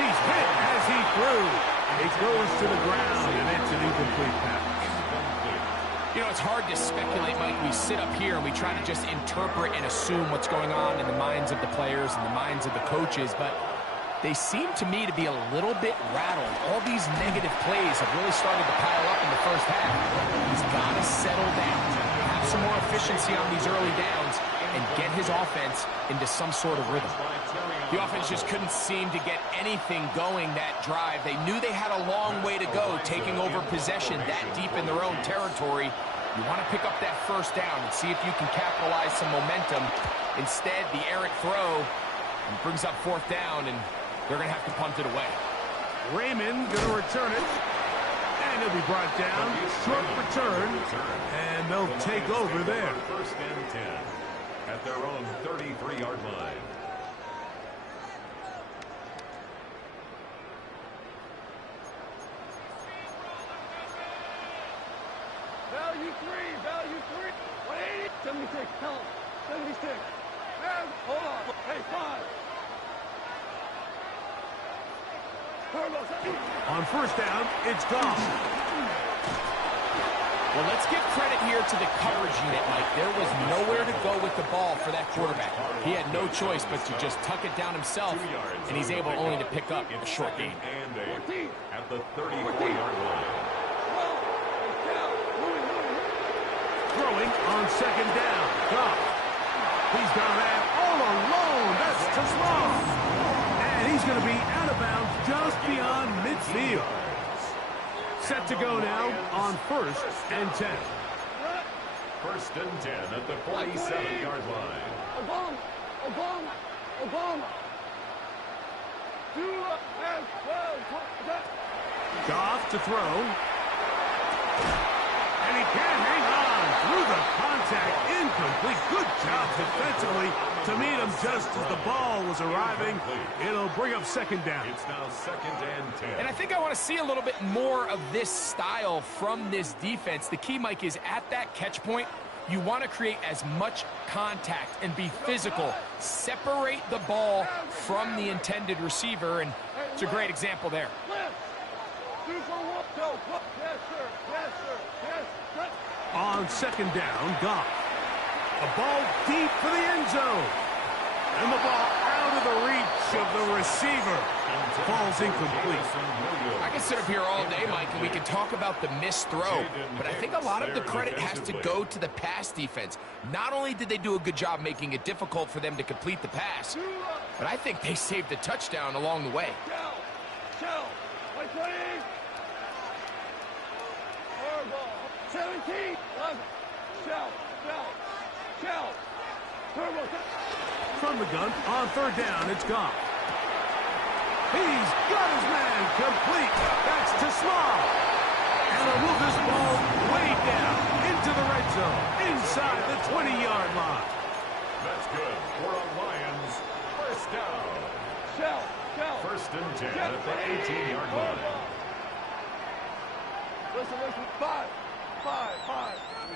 He's hit as he threw. It goes to the ground, and it's an incomplete pass. You know, it's hard to speculate, Mike. We sit up here and we try to just interpret and assume what's going on in the minds of the players and the minds of the coaches, but they seem to me to be a little bit rattled. All these negative plays have really started to pile up in the first half. He's got to settle down, have some more efficiency on these early downs, and get his offense into some sort of rhythm. The offense just couldn't seem to get anything going that drive. They knew they had a long way to go, taking over possession that deep in their own territory. You want to pick up that first down and see if you can capitalize some momentum. Instead, the errant throw brings up 4th down, and they're going to have to punt it away. Raymond going to return it. And he'll be brought down. Short return. And they'll take over there. 1st and 10 at their own 33-yard line. Value 3. 180. 76. Tell him. 76. Man, hold on. Hey, 5. On first down, it's gone. Well, let's give credit here to the coverage unit, Mike. There was nowhere to go with the ball for that quarterback. He had no choice but to just tuck it down himself, and he's able only to pick up a short gain. And at the 34-yard line. Throwing on second down. Goff. He's got that all alone. That's too small. And he's going to be out of bounds just beyond midfield. Set to go now on 1st and 10. 1st and 10 at the 47-yard line. Obama. 2 and 12. Goff to throw. And he can't hang on through the contact. Incomplete. Good job defensively to meet him just as the ball was arriving. It'll bring up second down. It's now 2nd and 10. And I think I want to see a little bit more of this style from this defense. The key, Mike, is at that catch point, you want to create as much contact and be physical. Separate the ball from the intended receiver, and it's a great example there. 2 for 1. Go. Yes, sir. Yes, sir. Yes. Cut. On second down, Goff. A ball deep for the end zone. And the ball out of the reach of the receiver. Ball's incomplete. I can sit up here all day, Mike, and we can talk about the missed throw, but I think a lot of the credit has to go to the pass defense. Not only did they do a good job making it difficult for them to complete the pass, but I think they saved a touchdown along the way. Shell. 120. Forward ball. 17. 11. Shell. Turbo. From the gun, on third down, it's Goff. He's got his man complete. That's to Slaw. And they'll move this ball way down into the red zone, inside the 20-yard line. That's good for a Lions first down. Shell. First and 10 at the 18-yard line. Listen. 5.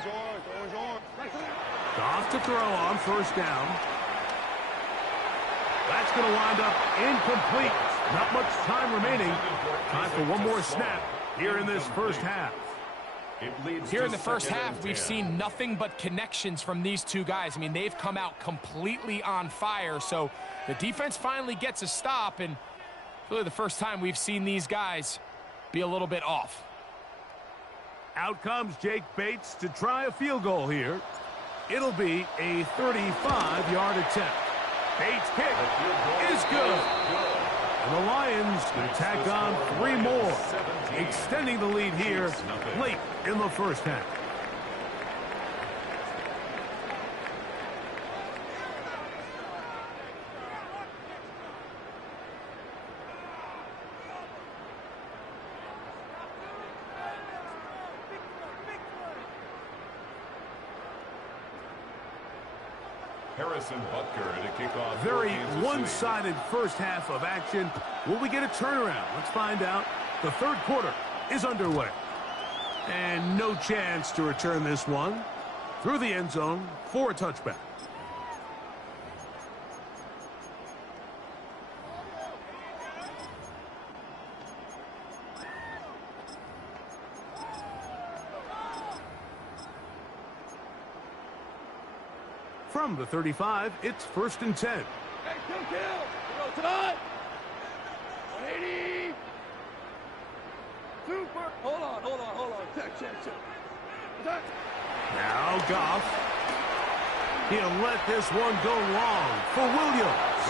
Orange on. Goff to throw on first down. That's going to wind up incomplete. Not much time remaining. Time for one more snap here in this first half. Here in the first half, we've seen nothing but connections from these two guys. I mean, they've come out completely on fire, so the defense finally gets a stop, and really the first time we've seen these guys be a little bit off. Out comes Jake Bates to try a field goal here. It'll be a 35-yard attempt. Bates' kick is good. And the Lions will tack on 3 more, extending the lead here late in the first half. Harrison Butker to kick off. Very one-sided first half of action. Will we get a turnaround? Let's find out. The third quarter is underway. And no chance to return this one through the end zone for a touchback. From the 35, it's first and 10. Hey, kill. Go tonight. 180. Super. Hold on. Check. Now Goff. He'll let this one go long for Williams.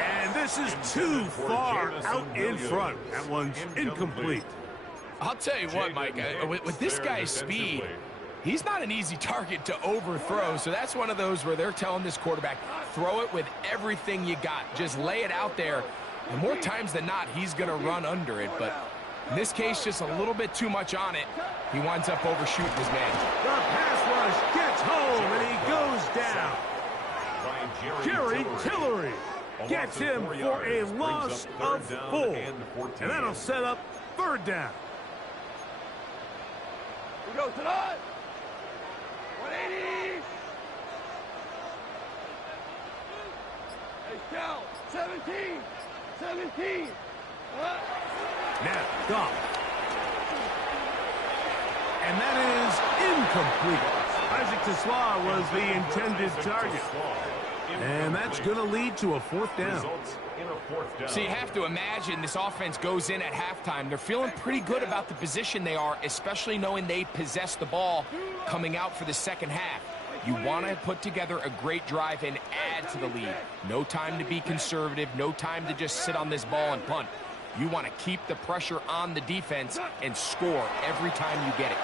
And this is too far out in front. That one's incomplete. I'll tell you what, Mike, with this guy's speed, he's not an easy target to overthrow, so that's one of those where they're telling this quarterback, throw it with everything you got. Just lay it out there, and more times than not, he's going to run under it. But in this case, just a little bit too much on it. He winds up overshooting his man. The pass rush gets home, and he goes down. Jerry Tillery gets him for a loss of 4. And that'll set up third down. We go tonight. 180. Hey, Cal. 17. Now, Goff. And that is incomplete. Isaac Tesla was the intended target. And that's going to lead to a fourth down. So you have to imagine this offense goes in at halftime. They're feeling pretty good about the position they are, especially knowing they possess the ball coming out for the second half. You want to put together a great drive and add to the lead. No time to be conservative. No time to just sit on this ball and punt. You want to keep the pressure on the defense and score every time you get it.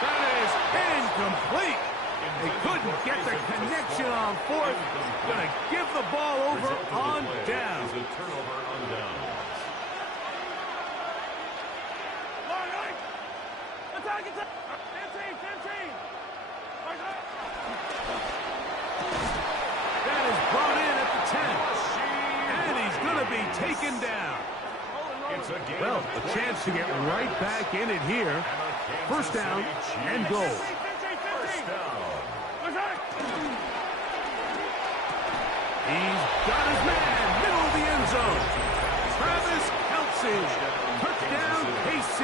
That is incomplete. They couldn't get the connection on fourth. Going to give the ball over on down. That is brought in at the 10. And he's going to be taken down. Well, a chance to get right back in it here. First down and goal. He's got his man, middle of the end zone. Travis KC. Touchdown, KC.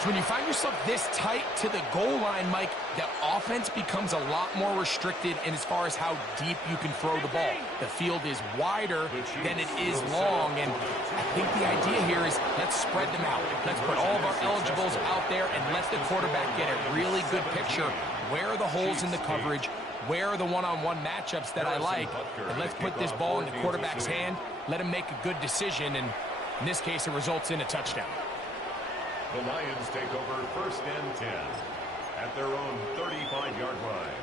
So when you find yourself this tight to the goal line, Mike, the offense becomes a lot more restricted in as far as how deep you can throw the ball. The field is wider than it is long, and I think the idea here is let's spread them out. Let's put all of our eligibles out there and let the quarterback get a really good picture. Where are the holes in the coverage? Where are the one-on-one matchups that I like? And let's put this ball in the quarterback's hand, let him make a good decision, and in this case, it results in a touchdown. The Lions take over 1st and 10 at their own 35-yard line.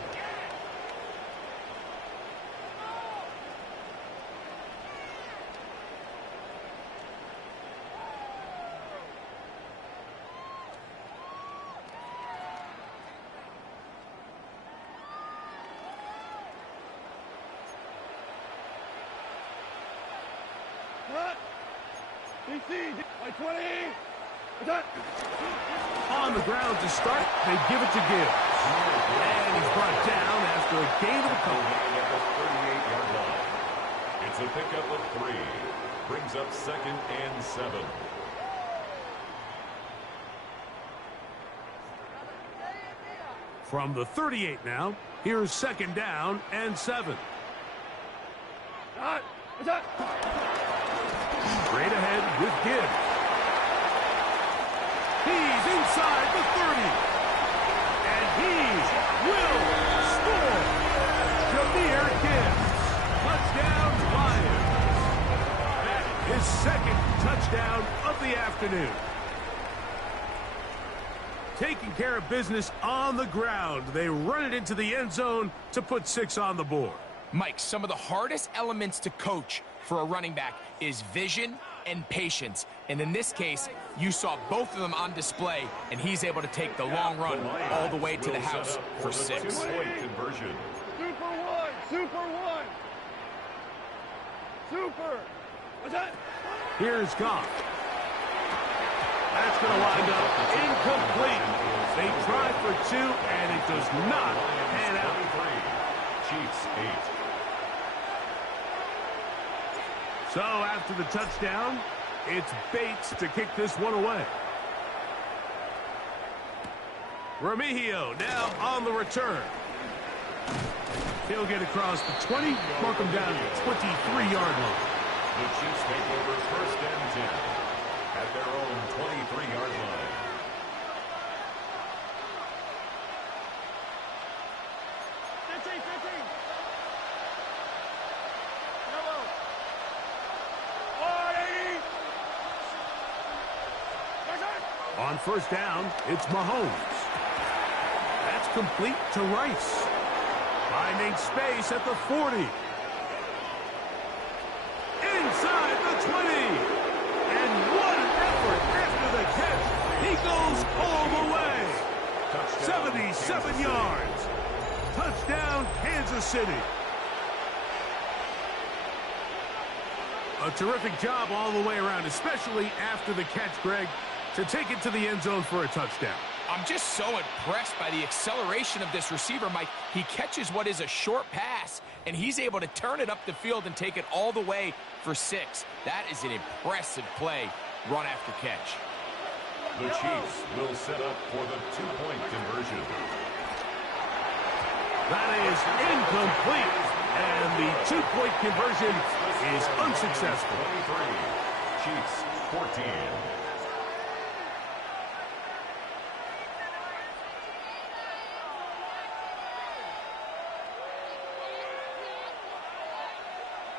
Cut. DC, by 20. On the ground to start, they give it to Gibbs. And he's brought down after a gain of a couple. At the 38-yard line. It's a pickup of 3. Brings up 2nd and 7. From the 38 now, here's 2nd down and 7. Straight ahead with Gibbs. He's inside the 30. And he will score. Jahmyr Gibbs. Touchdown, Lions. His 2nd touchdown of the afternoon. Taking care of business on the ground. They run it into the end zone to put 6 on the board. Mike, some of the hardest elements to coach for a running back is vision and patience. And in this case, you saw both of them on display, and he's able to take the long run all the way to the house for 6. Conversion. Super 1. Super 1. Super. What's that? Here's Goff. That's going to wind up incomplete. They tried for 2, and it does not pan out. Chiefs 8. So after the touchdown, it's Bates to kick this one away. Remigio now on the return. He'll get across the 20, mark him down to the 23-yard line. The Chiefs take over 1st and 10 at their own 23-yard line. On 1st down, it's Mahomes. That's complete to Rice. Finding space at the 40. Inside the 20. And what an effort after the catch. He goes all the way. 77 yards. Touchdown, Kansas City. A terrific job all the way around, especially after the catch, Greg, to take it to the end zone for a touchdown. I'm just so impressed by the acceleration of this receiver, Mike. He catches what is a short pass, and he's able to turn it up the field and take it all the way for 6. That is an impressive play, run after catch. The Chiefs will set up for the 2-point conversion. That is incomplete, and the 2-point conversion is unsuccessful. 23, Chiefs 14.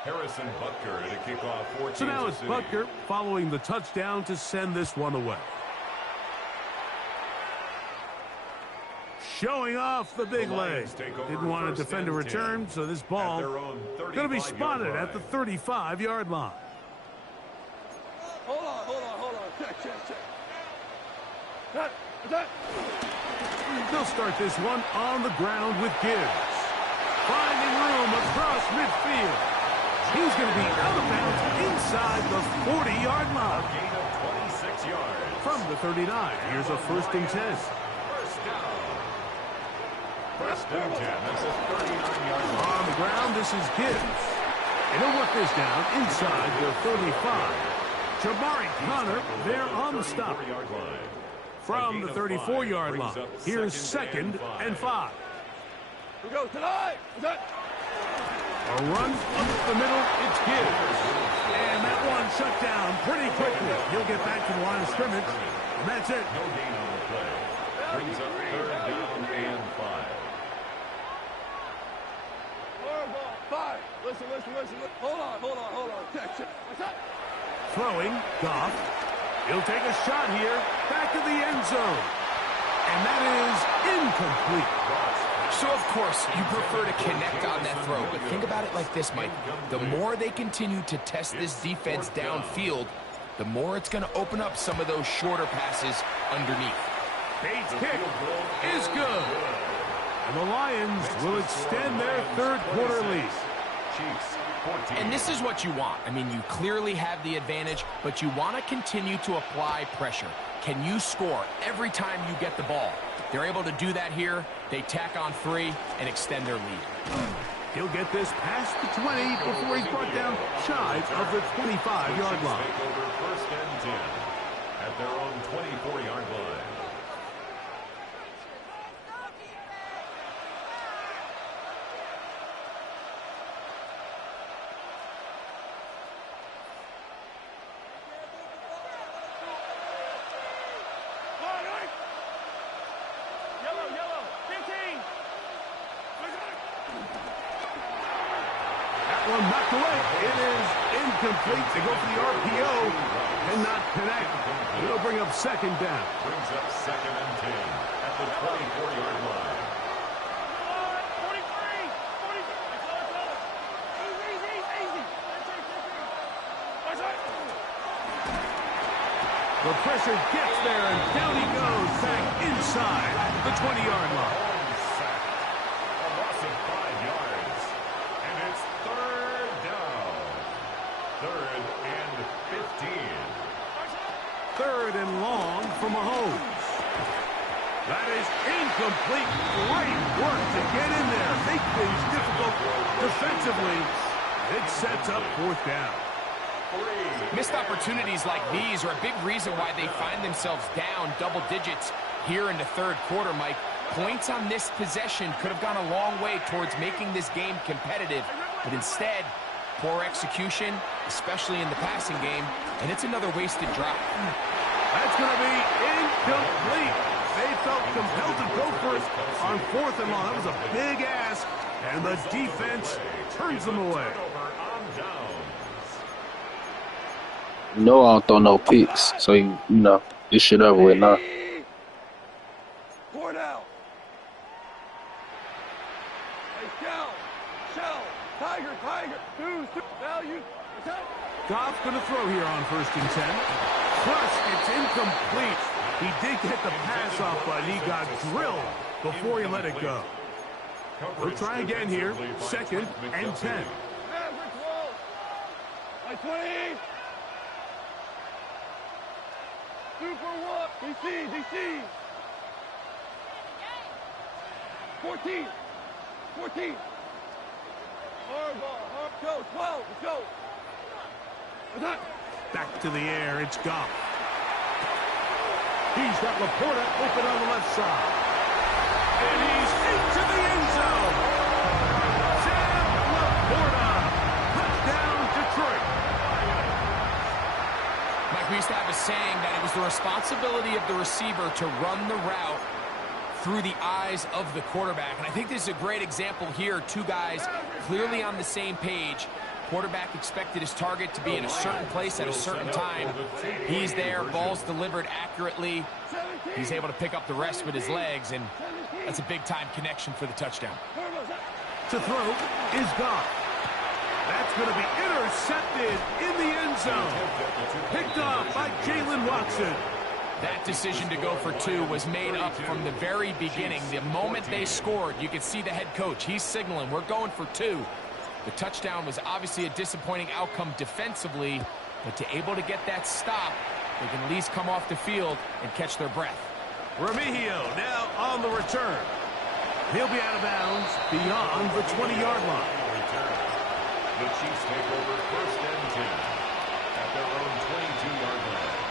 Harrison Butker to kick off 14. So now it's Butker following the touchdown to send this one away. Showing off the big leg. Didn't want to defend a return, so this ball going to be spotted at the 35-yard line. Hold on. Check. They'll start this one on the ground with Gibbs. Finding room across midfield. He's going to be out of bounds inside the 40-yard line. A gain of 26 yards. From the 39, here's a 1st and 10. First down. 1st and 10. That's a 39-yard line. On the ground, this is Gibbs. And he'll work this down inside the 35. Jamari Connor there on the stop. From the 34-yard line, here's 2nd and 5. We go tonight. A run up the middle, it's good. And that one shut down pretty quickly. He'll get back to the line of scrimmage, and that's it. No gain on the play. Brings up 3rd down and 5. Five. Listen. Hold on. Check. What's up? Throwing, Goff. He'll take a shot here, back to the end zone. And that is incomplete. So, of course, you prefer to connect on that throw, but think about it like this, Mike. The more they continue to test this defense downfield, the more it's going to open up some of those shorter passes underneath. Bates' kick is good. And the Lions will extend their 3rd quarter lead. And this is what you want. I mean, you clearly have the advantage, but you want to continue to apply pressure. Can you score every time you get the ball? They're able to do that here. They tack on 3 and extend their lead. He'll get this past the 20 before he's brought down shy of the 25-yard line. Over 1st and 10 at their own 24-yard line. Yellow. 15. One knocked away. It is incomplete. They go for the RPO and not connect. It'll bring up 2nd down. Brings up 2nd and 10 at the 24-yard line. 43. Easy. The pressure gets there, and down he goes back inside the 20-yard line. Sack. A loss of 5 yards. And it's 3rd down. 3rd and 15. 3rd and long for Mahomes. That is incomplete. Great work to get in there. Make things difficult defensively. It sets up 4th down. Missed opportunities like these are a big reason why they find themselves down double digits here in the 3rd quarter, Mike. Points on this possession could have gone a long way towards making this game competitive, but instead, poor execution, especially in the passing game, and it's another wasted drop. That's going to be incomplete. They felt compelled to go for it on 4th and long. That was a big ask, and the defense turns them away. No, I don't throw no picks, so you know this shit over with now. 4 down. Hey, shell, tiger, 2, value. Goff's going to throw here on 1st and 10. Plus, it's incomplete. He did get the pass off, but he got drilled before he let it go. We'll try again here. 2nd and 10. Like 20. 2 for 1. DC. 14. Hard ball. Go. 12. Let's go. Back to the air. It's Goff. He's got Laporta open on the left side. And he's into the end zone. Sam Laporta. Touchdown, Detroit. Mike, we used to have a saying that it was the responsibility of the receiver to run the route through the eyes of the quarterback. And I think this is a great example here. 2 guys clearly on the same page. Quarterback expected his target to be in a certain place at a certain time. He's there, ball's delivered accurately. He's able to pick up the rest with his legs, and that's a big-time connection for the touchdown. To throw is Goff. That's going to be intercepted in the end zone. Picked off by Jalen Watson. That decision to go for 2 was made up from the very beginning. The moment they scored, you could see the head coach. He's signaling, we're going for 2. The touchdown was obviously a disappointing outcome defensively, but to able to get that stop, they can at least come off the field and catch their breath. Remigio now on the return. He'll be out of bounds beyond the 20-yard line. The Chiefs take over 1st and 10 at their own 22-yard line.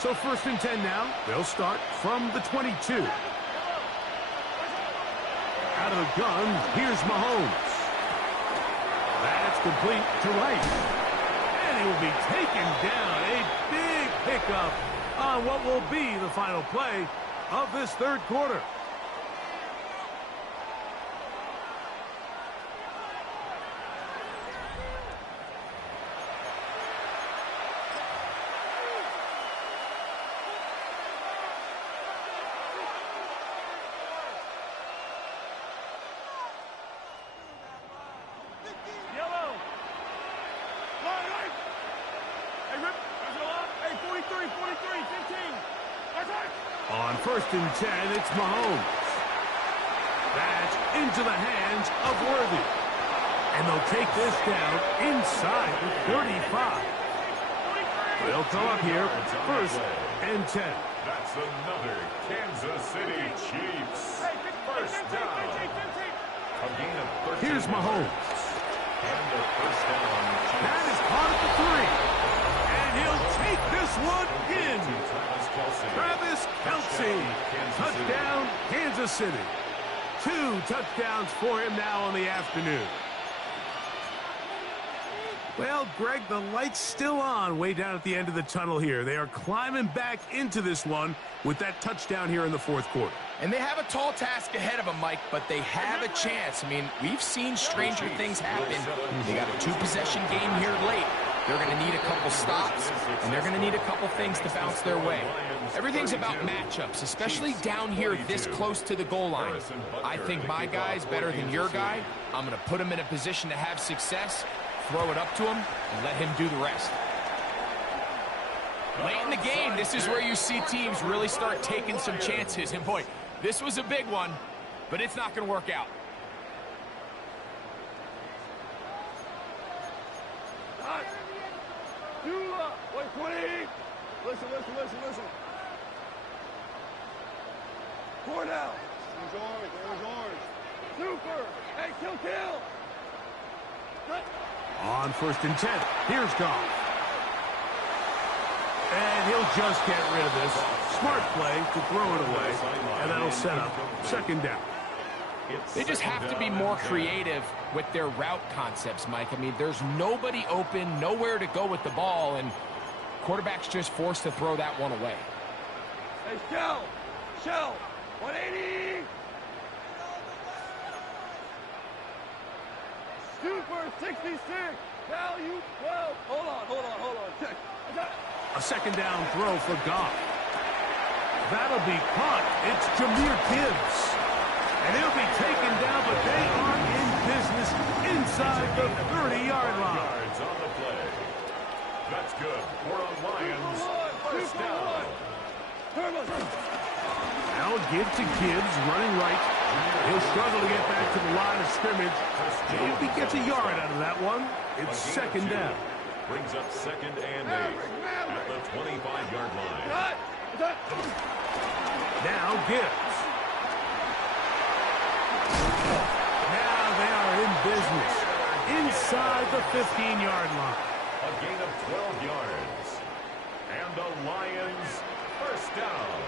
So 1st and 10 now. They'll start from the 22. Out of the gun, here's Mahomes. That's complete to Rice. And he will be taken down. A big pickup on what will be the final play of this 3rd quarter. On 1st and 10, it's Mahomes. That's into the hands of Worthy. And they'll take this down inside the 35. They'll come up here 1st and 10. That's another Kansas City Chiefs 1st down. A gain of 13. Here's Mahomes. And the 1st down. That is caught at the 3. And he'll take this one in. Travis Kelce. Touchdown, Kansas City. 2 touchdowns for him now on the afternoon. Well, Greg, the light's still on way down at the end of the tunnel here. They are climbing back into this one with that touchdown here in the 4th quarter. And they have a tall task ahead of them, Mike, but they have a chance. I mean, we've seen stranger things happen. They got a 2-possession game here late. They're going to need a couple stops, and they're going to need a couple things to bounce their way. Everything's about matchups, especially down here this close to the goal line. I think my guy's better than your guy. I'm going to put him in a position to have success, throw it up to him, and let him do the rest. Late in the game, this is where you see teams really start taking some chances. And boy, this was a big one, but it's not going to work out. Wait, 20. Listen. Cornell. There's orange. Super. Hey, kill. On 1st and 10, here's Goff. And he'll just get rid of this. Smart play to throw it away, and that'll set up 2nd down. They just have to be more creative with their route concepts, Mike. I mean, there's nobody open, nowhere to go with the ball, and quarterback's just forced to throw that one away. Hey, Shell, 180. Super 66. Value 12. Hold on. Check. A 2nd down throw for Goff. That'll be caught. It's Jahmyr Gibbs. And he'll be taken down, but they are in business inside the 30-yard line. Yards on the play. That's good. We're on Lions. 1st down. Now give to Gibbs, running right. He'll struggle to get back to the line of scrimmage. If he gets a yard out of that one, it's 2nd down. Brings up 2nd and 8 at the 25-yard line. Now Gibbs. Now they are in business inside the 15-yard line. A gain of 12 yards. And the Lions 1st down.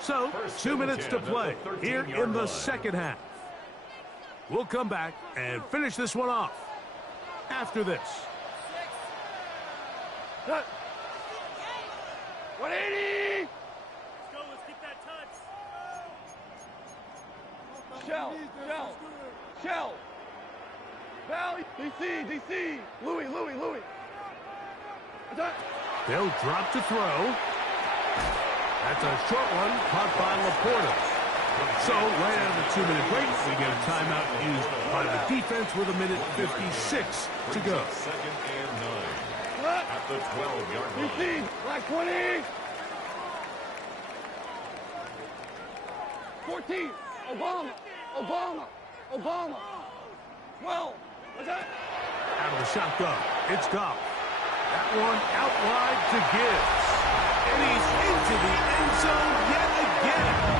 So, 2 minutes to play here in the 2nd half. We'll come back and finish this one off after this. 180. Let's get that touch. Shell. Val, DC. Louis. They'll drop to throw. That's a short one, caught by Laporta. So, right out of the 2-minute break, we get a timeout used by the defense with 1:56 to go. 2nd and 9 at the 12-yard line. DC, black 20. 14. Obama. 12. What's that? Out of the shotgun, it's Goff. That one out wide to Gibbs. And he's into the end zone yet again.